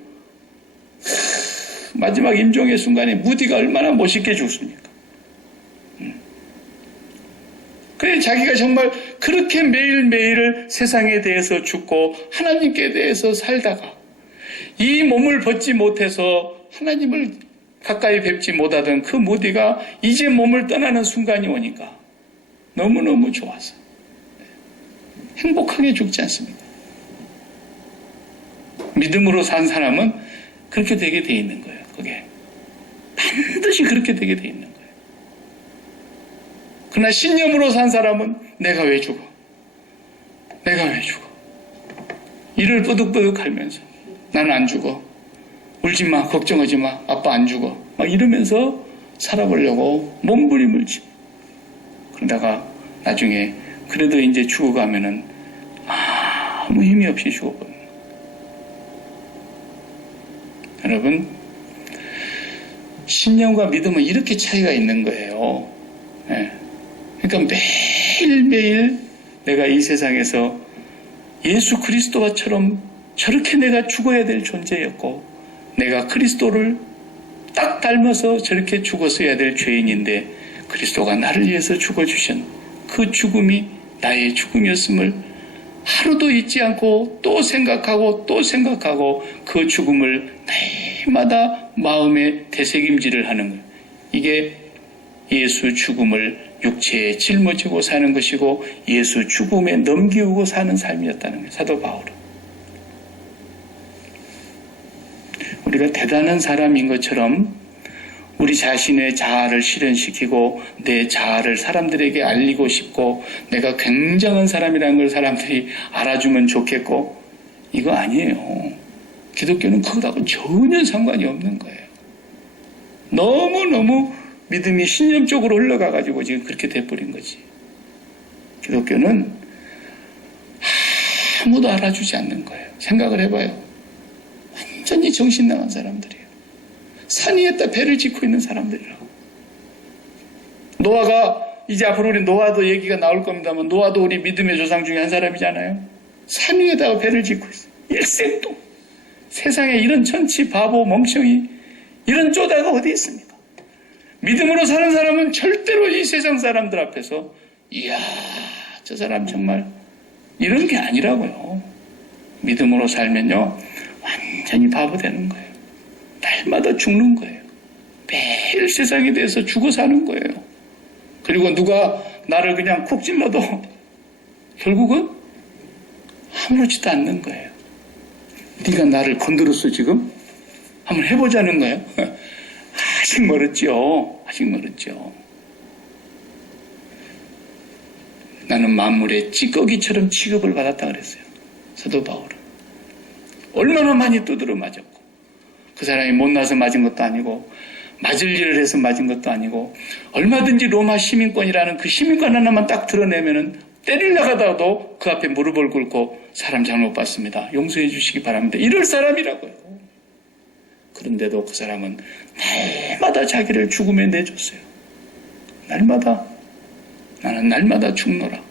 마지막 임종의 순간에 무디가 얼마나 멋있게 죽습니까? 그래 자기가 정말 그렇게 매일매일을 세상에 대해서 죽고 하나님께 대해서 살다가 이 몸을 벗지 못해서 하나님을 가까이 뵙지 못하던 그 무디가 이제 몸을 떠나는 순간이 오니까 너무너무 좋아서 행복하게 죽지 않습니다. 믿음으로 산 사람은 그렇게 되게 돼 있는 거예요. 그게 반드시 그렇게 되게 돼 있는 거예요. 그러나 신념으로 산 사람은 내가 왜 죽어? 내가 왜 죽어? 이를 뿌득뿌득 하면서 나는 안 죽어. 울지 마, 걱정하지 마, 아빠 안 죽어. 막 이러면서 살아보려고 몸부림을 치고 그러다가 나중에 그래도 이제 죽어가면은 아무 힘이 없이 죽어버려요. 여러분, 신념과 믿음은 이렇게 차이가 있는 거예요. 네. 그러니까 매일매일 내가 이 세상에서 예수 그리스도와처럼 저렇게 내가 죽어야 될 존재였고 내가 그리스도를 딱 닮아서 저렇게 죽었어야 될 죄인인데 그리스도가 나를 위해서 죽어주신 그 죽음이 나의 죽음이었음을 하루도 잊지 않고 또 생각하고 또 생각하고 그 죽음을 날마다 마음에 되새김질을 하는 거예요. 이게 예수 죽음을 육체에 짊어지고 사는 것이고 예수 죽음에 넘기우고 사는 삶이었다는 거예요. 사도 바울은. 우리가 대단한 사람인 것처럼 우리 자신의 자아를 실현시키고 내 자아를 사람들에게 알리고 싶고 내가 굉장한 사람이라는 걸 사람들이 알아주면 좋겠고 이거 아니에요. 기독교는 그거하고 전혀 상관이 없는 거예요. 너무너무 믿음이 신념적으로 흘러가가지고 지금 그렇게 돼버린 거지. 기독교는 아무도 알아주지 않는 거예요. 생각을 해봐요. 완전히 정신 나간 사람들이에요. 산 위에다 배를 짓고 있는 사람들이라고. 노아가, 이제 앞으로 우리 노아도 얘기가 나올 겁니다만, 노아도 우리 믿음의 조상 중에 한 사람이잖아요. 산 위에다가 배를 짓고 있어요. 일생동. 세상에 이런 천치, 바보, 멍청이, 이런 쪼다가 어디 있습니까? 믿음으로 사는 사람은 절대로 이 세상 사람들 앞에서 이야, 저 사람 정말 이런 게 아니라고요. 믿음으로 살면요, 완전히 바보 되는 거예요. 날마다 죽는 거예요. 매일 세상에 대해서 죽어 사는 거예요. 그리고 누가 나를 그냥 콕 찔러도 결국은 아무렇지도 않는 거예요. 네가 나를 건드렸어 지금? 한번 해보자는 거예요. 아직 멀었죠. 아직 멀었죠. 나는 만물의 찌꺼기처럼 취급을 받았다 그랬어요. 사도 바울은. 얼마나 많이 두드려 맞았고, 그 사람이 못나서 맞은 것도 아니고 맞을 일을 해서 맞은 것도 아니고, 얼마든지 로마 시민권이라는 그 시민권 하나만 딱 드러내면은 때리려고 하다가도 그 앞에 무릎을 꿇고 사람 잘못 봤습니다, 용서해 주시기 바랍니다, 이럴 사람이라고요. 그런데도 그 사람은 날마다 자기를 죽음에 내줬어요. 날마다. 나는 날마다 죽노라.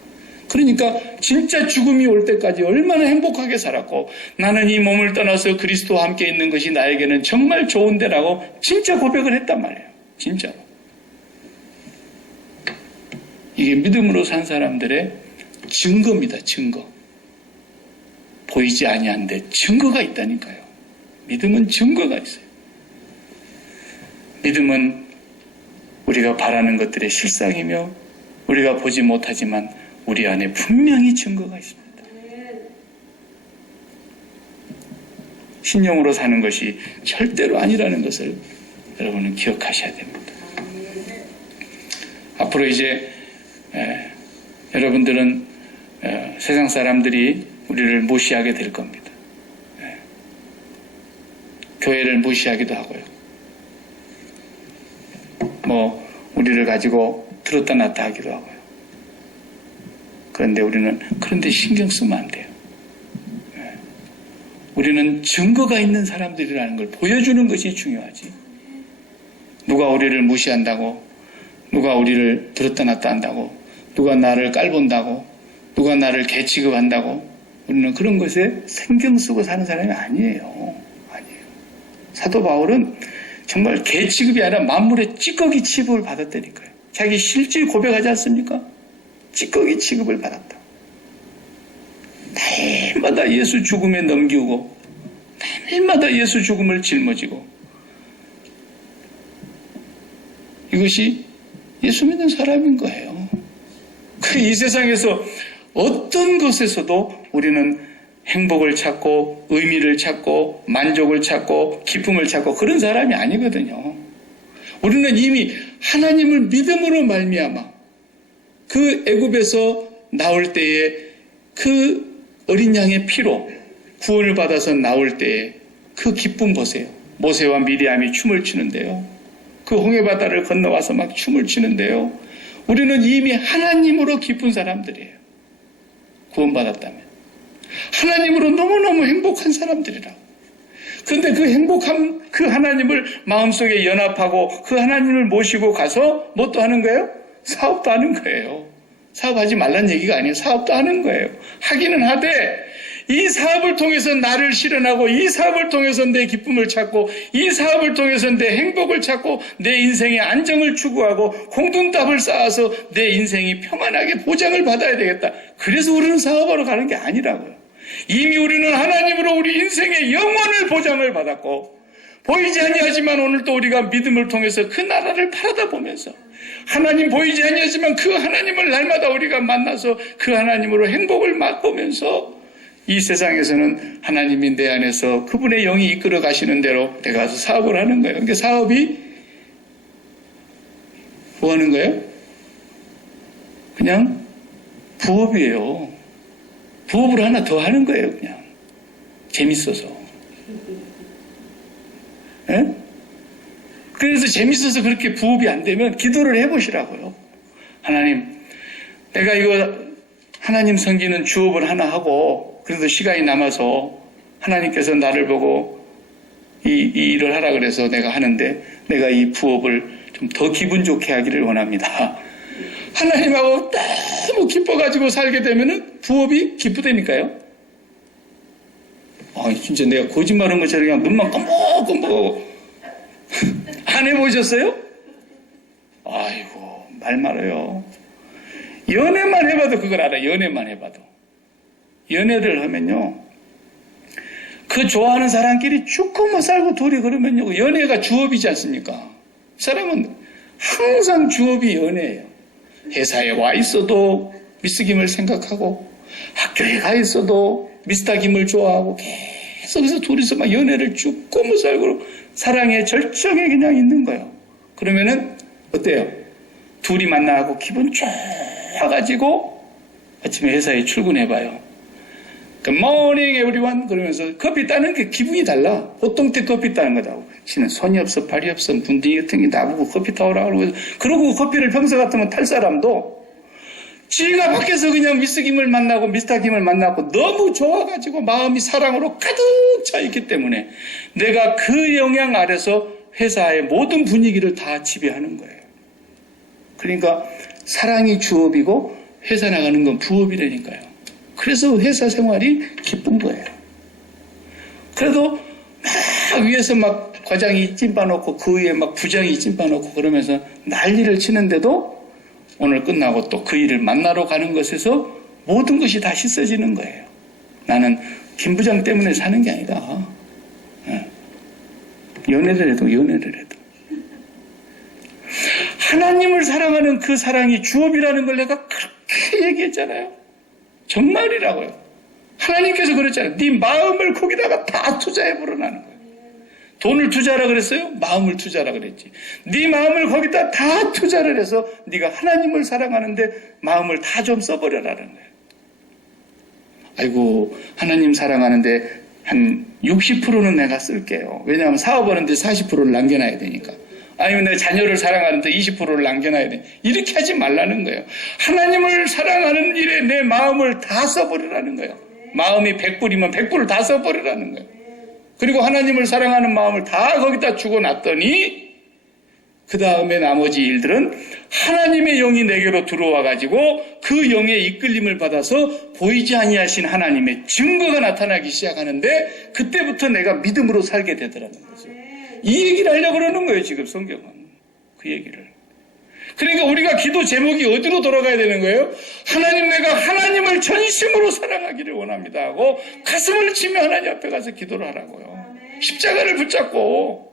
그러니까 진짜 죽음이 올 때까지 얼마나 행복하게 살았고, 나는 이 몸을 떠나서 그리스도와 함께 있는 것이 나에게는 정말 좋은 데라고 진짜 고백을 했단 말이에요. 진짜로. 이게 믿음으로 산 사람들의 증거입니다. 증거. 보이지 아니한데 증거가 있다니까요. 믿음은 증거가 있어요. 믿음은 우리가 바라는 것들의 실상이며 우리가 보지 못하지만 우리 안에 분명히 증거가 있습니다. 신령으로 사는 것이 절대로 아니라는 것을 여러분은 기억하셔야 됩니다. 앞으로 이제 여러분들은 세상 사람들이 우리를 무시하게 될 겁니다. 교회를 무시하기도 하고요. 우리를 가지고 들었다 놨다 하기도 하고요. 그런데 우리는 그런데 신경 쓰면 안 돼요. 우리는 증거가 있는 사람들이라는 걸 보여주는 것이 중요하지. 누가 우리를 무시한다고, 누가 우리를 들었다 놨다 한다고, 누가 나를 깔본다고, 누가 나를 개취급한다고, 우리는 그런 것에 신경 쓰고 사는 사람이 아니에요. 아니에요. 사도 바울은 정말 개취급이 아니라 만물의 찌꺼기 취급을 받았다니까요. 자기 실질 고백하지 않습니까? 찌꺼기 취급을 받았다. 날마다 예수 죽음에 넘기고, 날마다 예수 죽음을 짊어지고, 이것이 예수 믿는 사람인 거예요. 이 세상에서 어떤 것에서도 우리는 행복을 찾고 의미를 찾고 만족을 찾고 기쁨을 찾고 그런 사람이 아니거든요. 우리는 이미 하나님을 믿음으로 말미암아 그 애굽에서 나올 때에 그 어린 양의 피로 구원을 받아서 나올 때에 그 기쁨 보세요. 모세와 미리암이 춤을 추는데요. 그 홍해바다를 건너와서 막 춤을 추는데요. 우리는 이미 하나님으로 기쁜 사람들이에요. 구원받았다면. 하나님으로 너무너무 행복한 사람들이라고. 그런데 그 행복한 그 하나님을 마음속에 연합하고 그 하나님을 모시고 가서 뭐 또 하는 거예요? 사업도 하는 거예요. 사업하지 말란 얘기가 아니에요. 사업도 하는 거예요. 하기는 하되 이 사업을 통해서 나를 실현하고 이 사업을 통해서 내 기쁨을 찾고 이 사업을 통해서 내 행복을 찾고 내 인생의 안정을 추구하고 공든답을 쌓아서 내 인생이 평안하게 보장을 받아야 되겠다. 그래서 우리는 사업하러 가는 게 아니라고요. 이미 우리는 하나님으로 우리 인생의 영원을 보장을 받았고 보이지 아니하지만 오늘 또 우리가 믿음을 통해서 그 나라를 바라다 보면서 하나님 보이지 아니하지만 그 하나님을 날마다 우리가 만나서 그 하나님으로 행복을 맛보면서 이 세상에서는 하나님이 내 안에서 그분의 영이 이끌어 가시는 대로 내가 가서 사업을 하는 거예요. 그러니까 사업이 뭐 하는 거예요? 그냥 부업이에요. 부업을 하나 더 하는 거예요. 그냥 재밌어서. 예? 그래서 재밌어서 그렇게 부업이 안 되면 기도를 해보시라고요. 하나님, 내가 이거 하나님 섬기는 주업을 하나 하고 그래도 시간이 남아서 하나님께서 나를 보고 이 일을 하라 그래서 내가 하는데 내가 이 부업을 좀 더 기분 좋게 하기를 원합니다. 하나님하고 너무 기뻐가지고 살게 되면은 부업이 기쁘다니까요. 진짜 내가 거짓말한 것처럼 그냥 눈만 껌뻑껌뻑하고 안 해보셨어요? 아이고, 말 말아요. 연애만 해봐도 그걸 알아요. 연애만 해봐도. 연애를 하면요, 그 좋아하는 사람끼리 죽고만 살고 둘이 그러면요, 연애가 주업이지 않습니까? 사람은 항상 주업이 연애예요. 회사에 와 있어도 미스 김을 생각하고, 학교에 가 있어도 미스터 김을 좋아하고, 계속해서 둘이서 막 연애를 죽고만 살고 사랑의 절정에 그냥 있는 거예요. 그러면은 어때요? 둘이 만나고 기분 좋아가지고 아침에 회사에 출근해봐요. Good morning everyone 그러면서 커피 따는 게 기분이 달라. 보통 때 커피 따는 거다고. 지는 손이 없어 발이 없어 문둥이 같은 게 나보고 커피 타오라 그러고 커피를 평소 같으면 탈 사람도 지가 밖에서 그냥 미스 김을 만나고 미스터 김을 만나고 너무 좋아가지고 마음이 사랑으로 가득 차 있기 때문에 내가 그 영향 아래서 회사의 모든 분위기를 다 지배하는 거예요. 그러니까 사랑이 주업이고 회사 나가는 건 부업이라니까요. 그래서 회사 생활이 기쁜 거예요. 그래도 막 위에서 막 과장이 찐빠놓고 그 위에 막 부장이 찐빠놓고 그러면서 난리를 치는데도 오늘 끝나고 또 그 일을 만나러 가는 것에서 모든 것이 다 씻어지는 거예요. 나는 김 부장 때문에 사는 게 아니다. 연애를 해도 하나님을 사랑하는 그 사랑이 주업이라는 걸 내가 그렇게 얘기했잖아요. 정말이라고요. 하나님께서 그랬잖아요. 네 마음을 거기다가 다 투자해보라는 거예요. 돈을 투자하라 그랬어요? 마음을 투자하라 그랬지. 네 마음을 거기다 다 투자를 해서 네가 하나님을 사랑하는데 마음을 다 좀 써버려라는 거예요. 아이고, 하나님 사랑하는데 한 60%는 내가 쓸게요. 왜냐하면 사업하는데 40%를 남겨놔야 되니까. 아니면 내 자녀를 사랑하는데 20%를 남겨놔야 돼. 이렇게 하지 말라는 거예요. 하나님을 사랑하는 일에 내 마음을 다 써버리라는 거예요. 마음이 100불이면 100불을 다 써버리라는 거예요. 그리고 하나님을 사랑하는 마음을 다 거기다 주고 놨더니 그 다음에 나머지 일들은 하나님의 영이 내게로 들어와가지고 그 영의 이끌림을 받아서 보이지 아니하신 하나님의 증거가 나타나기 시작하는데 그때부터 내가 믿음으로 살게 되더라는 거죠. 이 얘기를 하려고 그러는 거예요, 지금 성경은. 그 얘기를. 그러니까 우리가 기도 제목이 어디로 돌아가야 되는 거예요? 하나님, 내가 하나님을 전심으로 사랑하기를 원합니다 하고 가슴을 치며 하나님 앞에 가서 기도를 하라고요. 십자가를 붙잡고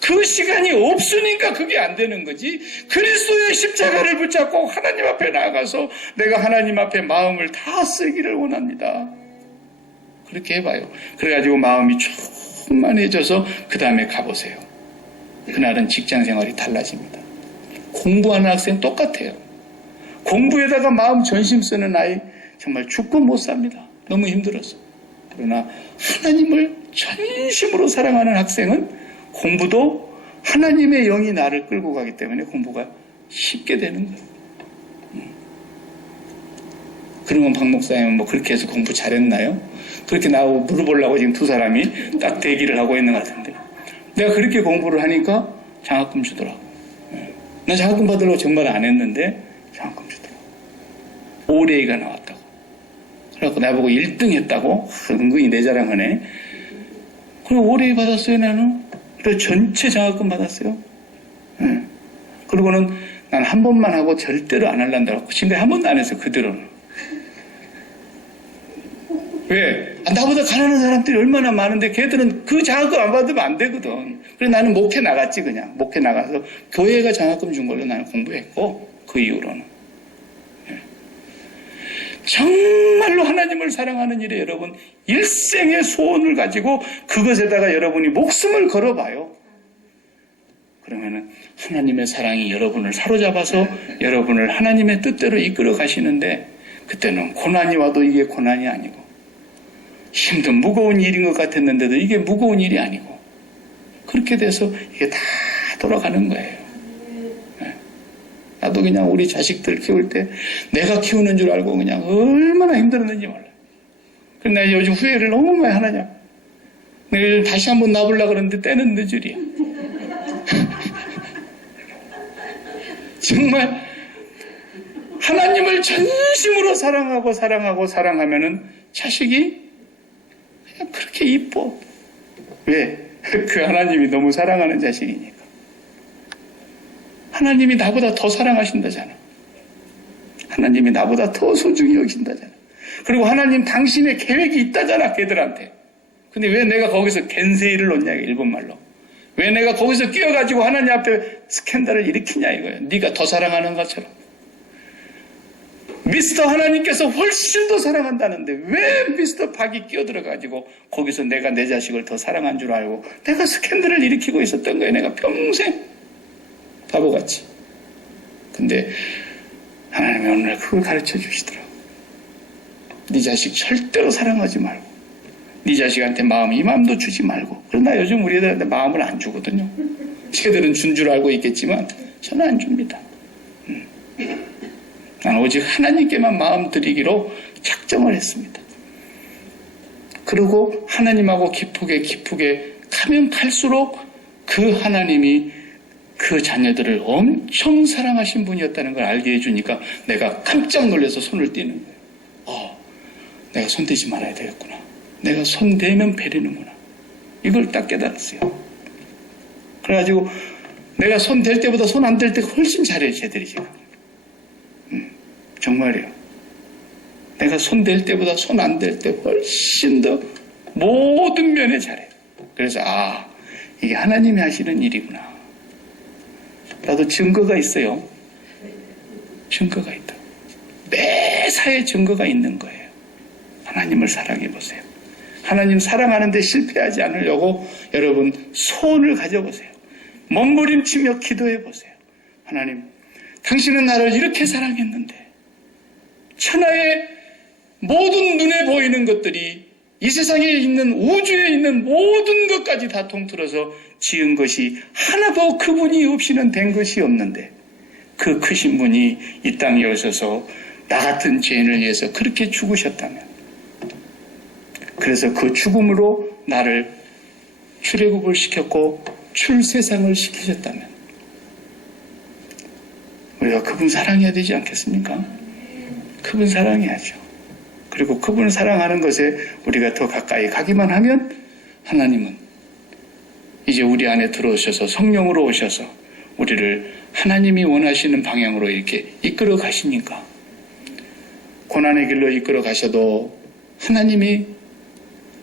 그 시간이 없으니까 그게 안 되는 거지. 그리스도의 십자가를 붙잡고 하나님 앞에 나아가서 내가 하나님 앞에 마음을 다 쓰기를 원합니다. 그렇게 해봐요. 그래가지고 마음이 충만해져서 그 다음에 가보세요. 그날은 직장 생활이 달라집니다. 공부하는 학생 똑같아요. 공부에다가 마음 전심 쓰는 아이 정말 죽고 못 삽니다. 너무 힘들어서. 그러나 하나님을 전심으로 사랑하는 학생은 공부도 하나님의 영이 나를 끌고 가기 때문에 공부가 쉽게 되는 거예요. 그러면 박 목사님은 뭐 그렇게 해서 공부 잘했나요? 그렇게 나오고 물어보려고 지금 두 사람이 딱 대기를 하고 있는 것 같은데 내가 그렇게 공부를 하니까 장학금 주더라고. 나 장학금 받으려고 정말 안 했는데 장학금 주더라고. 5레이가 나왔다고. 그래갖고 나보고 1등 했다고 은근히 내 자랑하네. 그리고 5레이 받았어요. 나는. 그래서 전체 장학금 받았어요. 그리고는 난 한 번만 하고 절대로 안 할란다고. 지금까지 한 번도 안 했어요. 그대로는. 왜? 나보다 가난한 사람들이 얼마나 많은데 걔들은 그 장학금 안 받으면 안 되거든. 그래서 나는 목회 나갔지 그냥. 목회 나가서 교회가 장학금 준 걸로 나는 공부했고 그 이후로는. 정말로 하나님을 사랑하는 일에 여러분 일생의 소원을 가지고 그것에다가 여러분이 목숨을 걸어봐요. 그러면은 하나님의 사랑이 여러분을 사로잡아서 여러분을 하나님의 뜻대로 이끌어 가시는데 그때는 고난이 와도 이게 고난이 아니고 힘든 무거운 일인 것 같았는데도 이게 무거운 일이 아니고 그렇게 돼서 이게 다 돌아가는 거예요. 나도 그냥 우리 자식들 키울 때 내가 키우는 줄 알고 그냥 얼마나 힘들었는지 몰라요. 그런데 요즘 후회를 너무 많이 하느냐. 내일 다시 한번 놔보려고 그러는데 때는 늦으리야. 정말 하나님을 전심으로 사랑하면은 자식이 그냥 그렇게 이뻐. 왜? 그 하나님이 너무 사랑하는 자식이니까. 하나님이 나보다 더 사랑하신다잖아. 하나님이 나보다 더 소중히 여기신다잖아. 그리고 하나님 당신의 계획이 있다잖아, 걔들한테. 근데 왜 내가 거기서 겐세이를 놓냐, 일본말로. 왜 내가 거기서 끼어가지고 하나님 앞에 스캔들을 일으키냐 이거예요. 네가 더 사랑하는 것처럼. 미스터 하나님께서 훨씬 더 사랑한다는데 왜 미스터 박이 끼어들어가지고 거기서 내가 내 자식을 더 사랑한 줄 알고 내가 스캔들을 일으키고 있었던 거예요. 내가 평생 바보같이. 근데 하나님이 오늘 그걸 가르쳐 주시더라고. 네 자식 절대로 사랑하지 말고 네 자식한테 마음 이맘도 주지 말고. 그러나 요즘 우리 애들한테 마음을 안 주거든요. 쟤들은 준 줄 알고 있겠지만 저는 안 줍니다. 나는 오직 하나님께만 마음 드리기로 작정을 했습니다. 그리고 하나님하고 기쁘게 가면 갈수록 그 하나님이 그 자녀들을 엄청 사랑하신 분이었다는 걸 알게 해주니까 내가 깜짝 놀라서 손을 떼는 거예요. 내가 손대지 말아야 되겠구나. 내가 손대면 베리는구나. 이걸 딱 깨달았어요. 그래가지고 내가 손 댈 때보다 손 안 댈 때 훨씬 잘해요, 쟤들이 지금. 정말이에요. 내가 손 댈 때보다 손 안 댈 때 훨씬 더 모든 면에 잘해요. 그래서 이게 하나님이 하시는 일이구나. 나도 증거가 있어요. 증거가 있다. 매사에 증거가 있는 거예요. 하나님을 사랑해 보세요. 하나님 사랑하는데 실패하지 않으려고 여러분 소원을 가져보세요. 몸부림치며 기도해 보세요. 하나님, 당신은 나를 이렇게 사랑했는데 천하의 모든 눈에 보이는 것들이 이 세상에 있는 우주에 있는 모든 것까지 다 통틀어서 지은 것이 하나도 그분이 없이는 된 것이 없는데 그 크신 분이 이 땅에 오셔서 나 같은 죄인을 위해서 그렇게 죽으셨다면, 그래서 그 죽음으로 나를 출애굽을 시켰고 출세상을 시키셨다면 우리가 그분 사랑해야 되지 않겠습니까? 그분 사랑해야죠. 그리고 그분을 사랑하는 것에 우리가 더 가까이 가기만 하면 하나님은 이제 우리 안에 들어오셔서 성령으로 오셔서 우리를 하나님이 원하시는 방향으로 이렇게 이끌어 가시니까, 고난의 길로 이끌어 가셔도 하나님이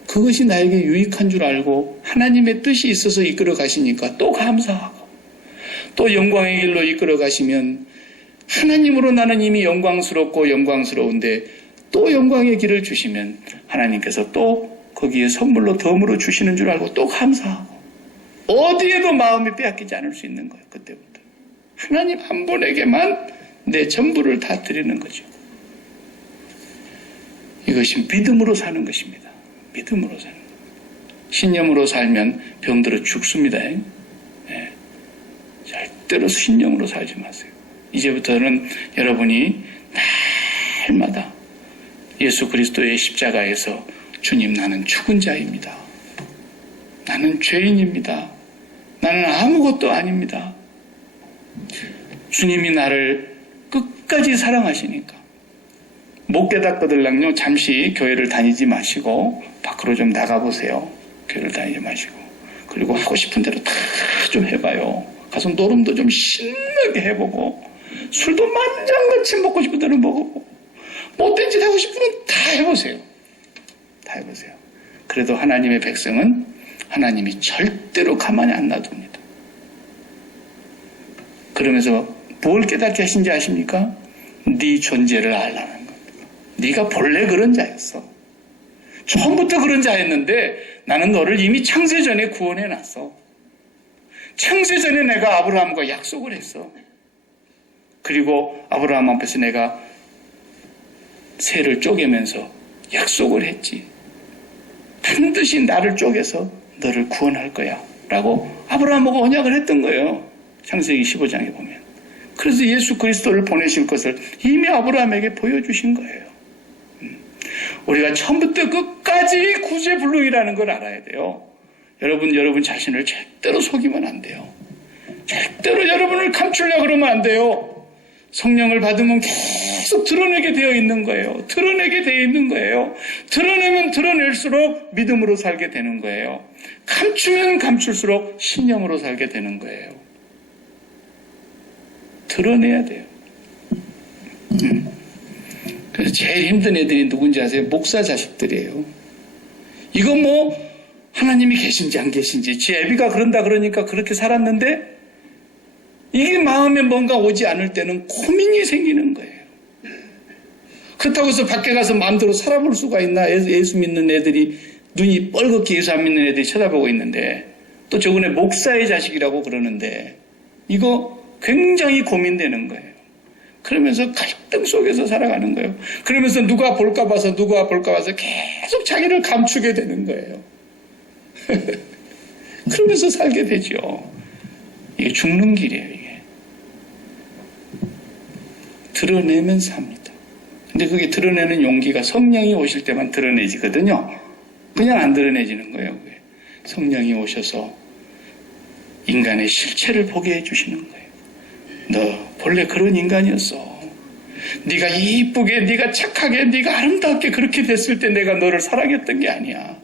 그것이 나에게 유익한 줄 알고 하나님의 뜻이 있어서 이끌어 가시니까 또 감사하고, 또 영광의 길로 이끌어 가시면 하나님으로 나는 이미 영광스럽고 영광스러운데 또 영광의 길을 주시면 하나님께서 또 거기에 선물로 덤으로 주시는 줄 알고 또 감사하고, 어디에도 마음이 빼앗기지 않을 수 있는 거예요. 그때부터 하나님 한 분에게만 내 전부를 다 드리는 거죠. 이것이 믿음으로 사는 것입니다. 믿음으로 사는 것. 신념으로 살면 병들어 죽습니다. 네. 절대로 신념으로 살지 마세요. 이제부터는 여러분이 날마다 예수 그리스도의 십자가에서 주님, 나는 죽은 자입니다. 나는 죄인입니다. 나는 아무것도 아닙니다. 주님이 나를 끝까지 사랑하시니까 못 깨닫거들랑요, 잠시 교회를 다니지 마시고 밖으로 좀 나가보세요. 교회를 다니지 마시고. 그리고 하고 싶은 대로 다 좀 해봐요. 가서 노름도 좀 신나게 해보고, 술도 만장같이 먹고 싶은 대로 먹어보고, 못된 짓 하고 싶으면 다 해보세요. 다 해보세요. 그래도 하나님의 백성은 하나님이 절대로 가만히 안 놔둡니다. 그러면서 뭘 깨닫게 하신지 아십니까? 네 존재를 알라는 겁니다. 네가 본래 그런 자였어. 처음부터 그런 자였는데 나는 너를 이미 창세전에 구원해놨어. 창세전에 내가 아브라함과 약속을 했어. 그리고 아브라함 앞에서 내가 새를 쪼개면서 약속을 했지. 반드시 나를 쪼개서 너를 구원할 거야 라고 아브라함하고 언약을 했던 거예요. 창세기 15장에 보면. 그래서 예수 그리스도를 보내실 것을 이미 아브라함에게 보여주신 거예요. 우리가 처음부터 끝까지 구제불능이라는 걸 알아야 돼요. 여러분 자신을 절대로 속이면 안 돼요. 절대로 여러분을 감추려고 그러면 안 돼요. 성령을 받으면 계속 드러내게 되어 있는 거예요. 드러내게 되어 있는 거예요. 드러내면 드러낼수록 믿음으로 살게 되는 거예요. 감추면 감출수록 신념으로 살게 되는 거예요. 드러내야 돼요. 그래서 제일 힘든 애들이 누군지 아세요? 목사 자식들이에요. 이건 뭐 하나님이 계신지 안 계신지 지 애비가 그런다 그러니까 그렇게 살았는데 이게 마음에 뭔가 오지 않을 때는 고민이 생기는 거예요. 그렇다고 해서 밖에 가서 마음대로 살아볼 수가 있나? 예수 믿는 애들이 눈이 뻘겋게 예수 안 믿는 애들이 쳐다보고 있는데 또 저번에 목사의 자식이라고 그러는데 이거 굉장히 고민되는 거예요. 그러면서 갈등 속에서 살아가는 거예요. 그러면서 누가 볼까 봐서 계속 자기를 감추게 되는 거예요. 그러면서 살게 되죠. 이게 죽는 길이에요, 이게. 드러내면 삽니다. 근데 그게 드러내는 용기가 성령이 오실 때만 드러내지거든요. 그냥 안 드러내지는 거예요, 그게. 성령이 오셔서 인간의 실체를 보게 해주시는 거예요. 너 본래 그런 인간이었어. 네가 이쁘게, 네가 착하게, 네가 아름답게 그렇게 됐을 때 내가 너를 사랑했던 게 아니야.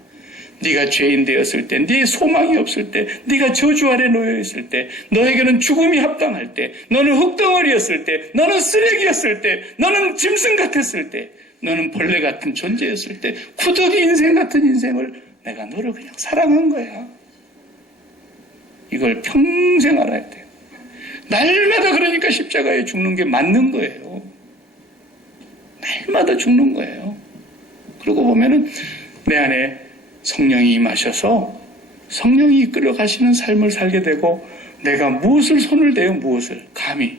네가 죄인 되었을 때, 네 소망이 없을 때, 네가 저주 아래 놓여 있을 때, 너에게는 죽음이 합당할 때, 너는 흙덩어리였을 때, 너는 쓰레기였을 때, 너는 짐승 같았을 때, 너는 벌레 같은 존재였을 때, 구더기 인생 같은 인생을 내가 너를 그냥 사랑한 거야. 이걸 평생 알아야 돼요. 날마다 그러니까 십자가에 죽는 게 맞는 거예요. 날마다 죽는 거예요. 그러고 보면은 내 안에 성령이 임하셔서 성령이 이끌어 가시는 삶을 살게 되고 내가 무엇을 손을 대요? 무엇을? 감히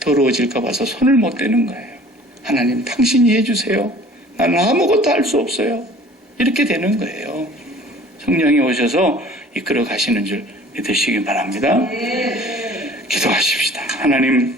더러워질까 봐서 손을 못 대는 거예요. 하나님 당신이 해주세요. 나는 아무것도 할 수 없어요. 이렇게 되는 거예요. 성령이 오셔서 이끌어 가시는 줄 믿으시기 바랍니다. 기도하십시다. 하나님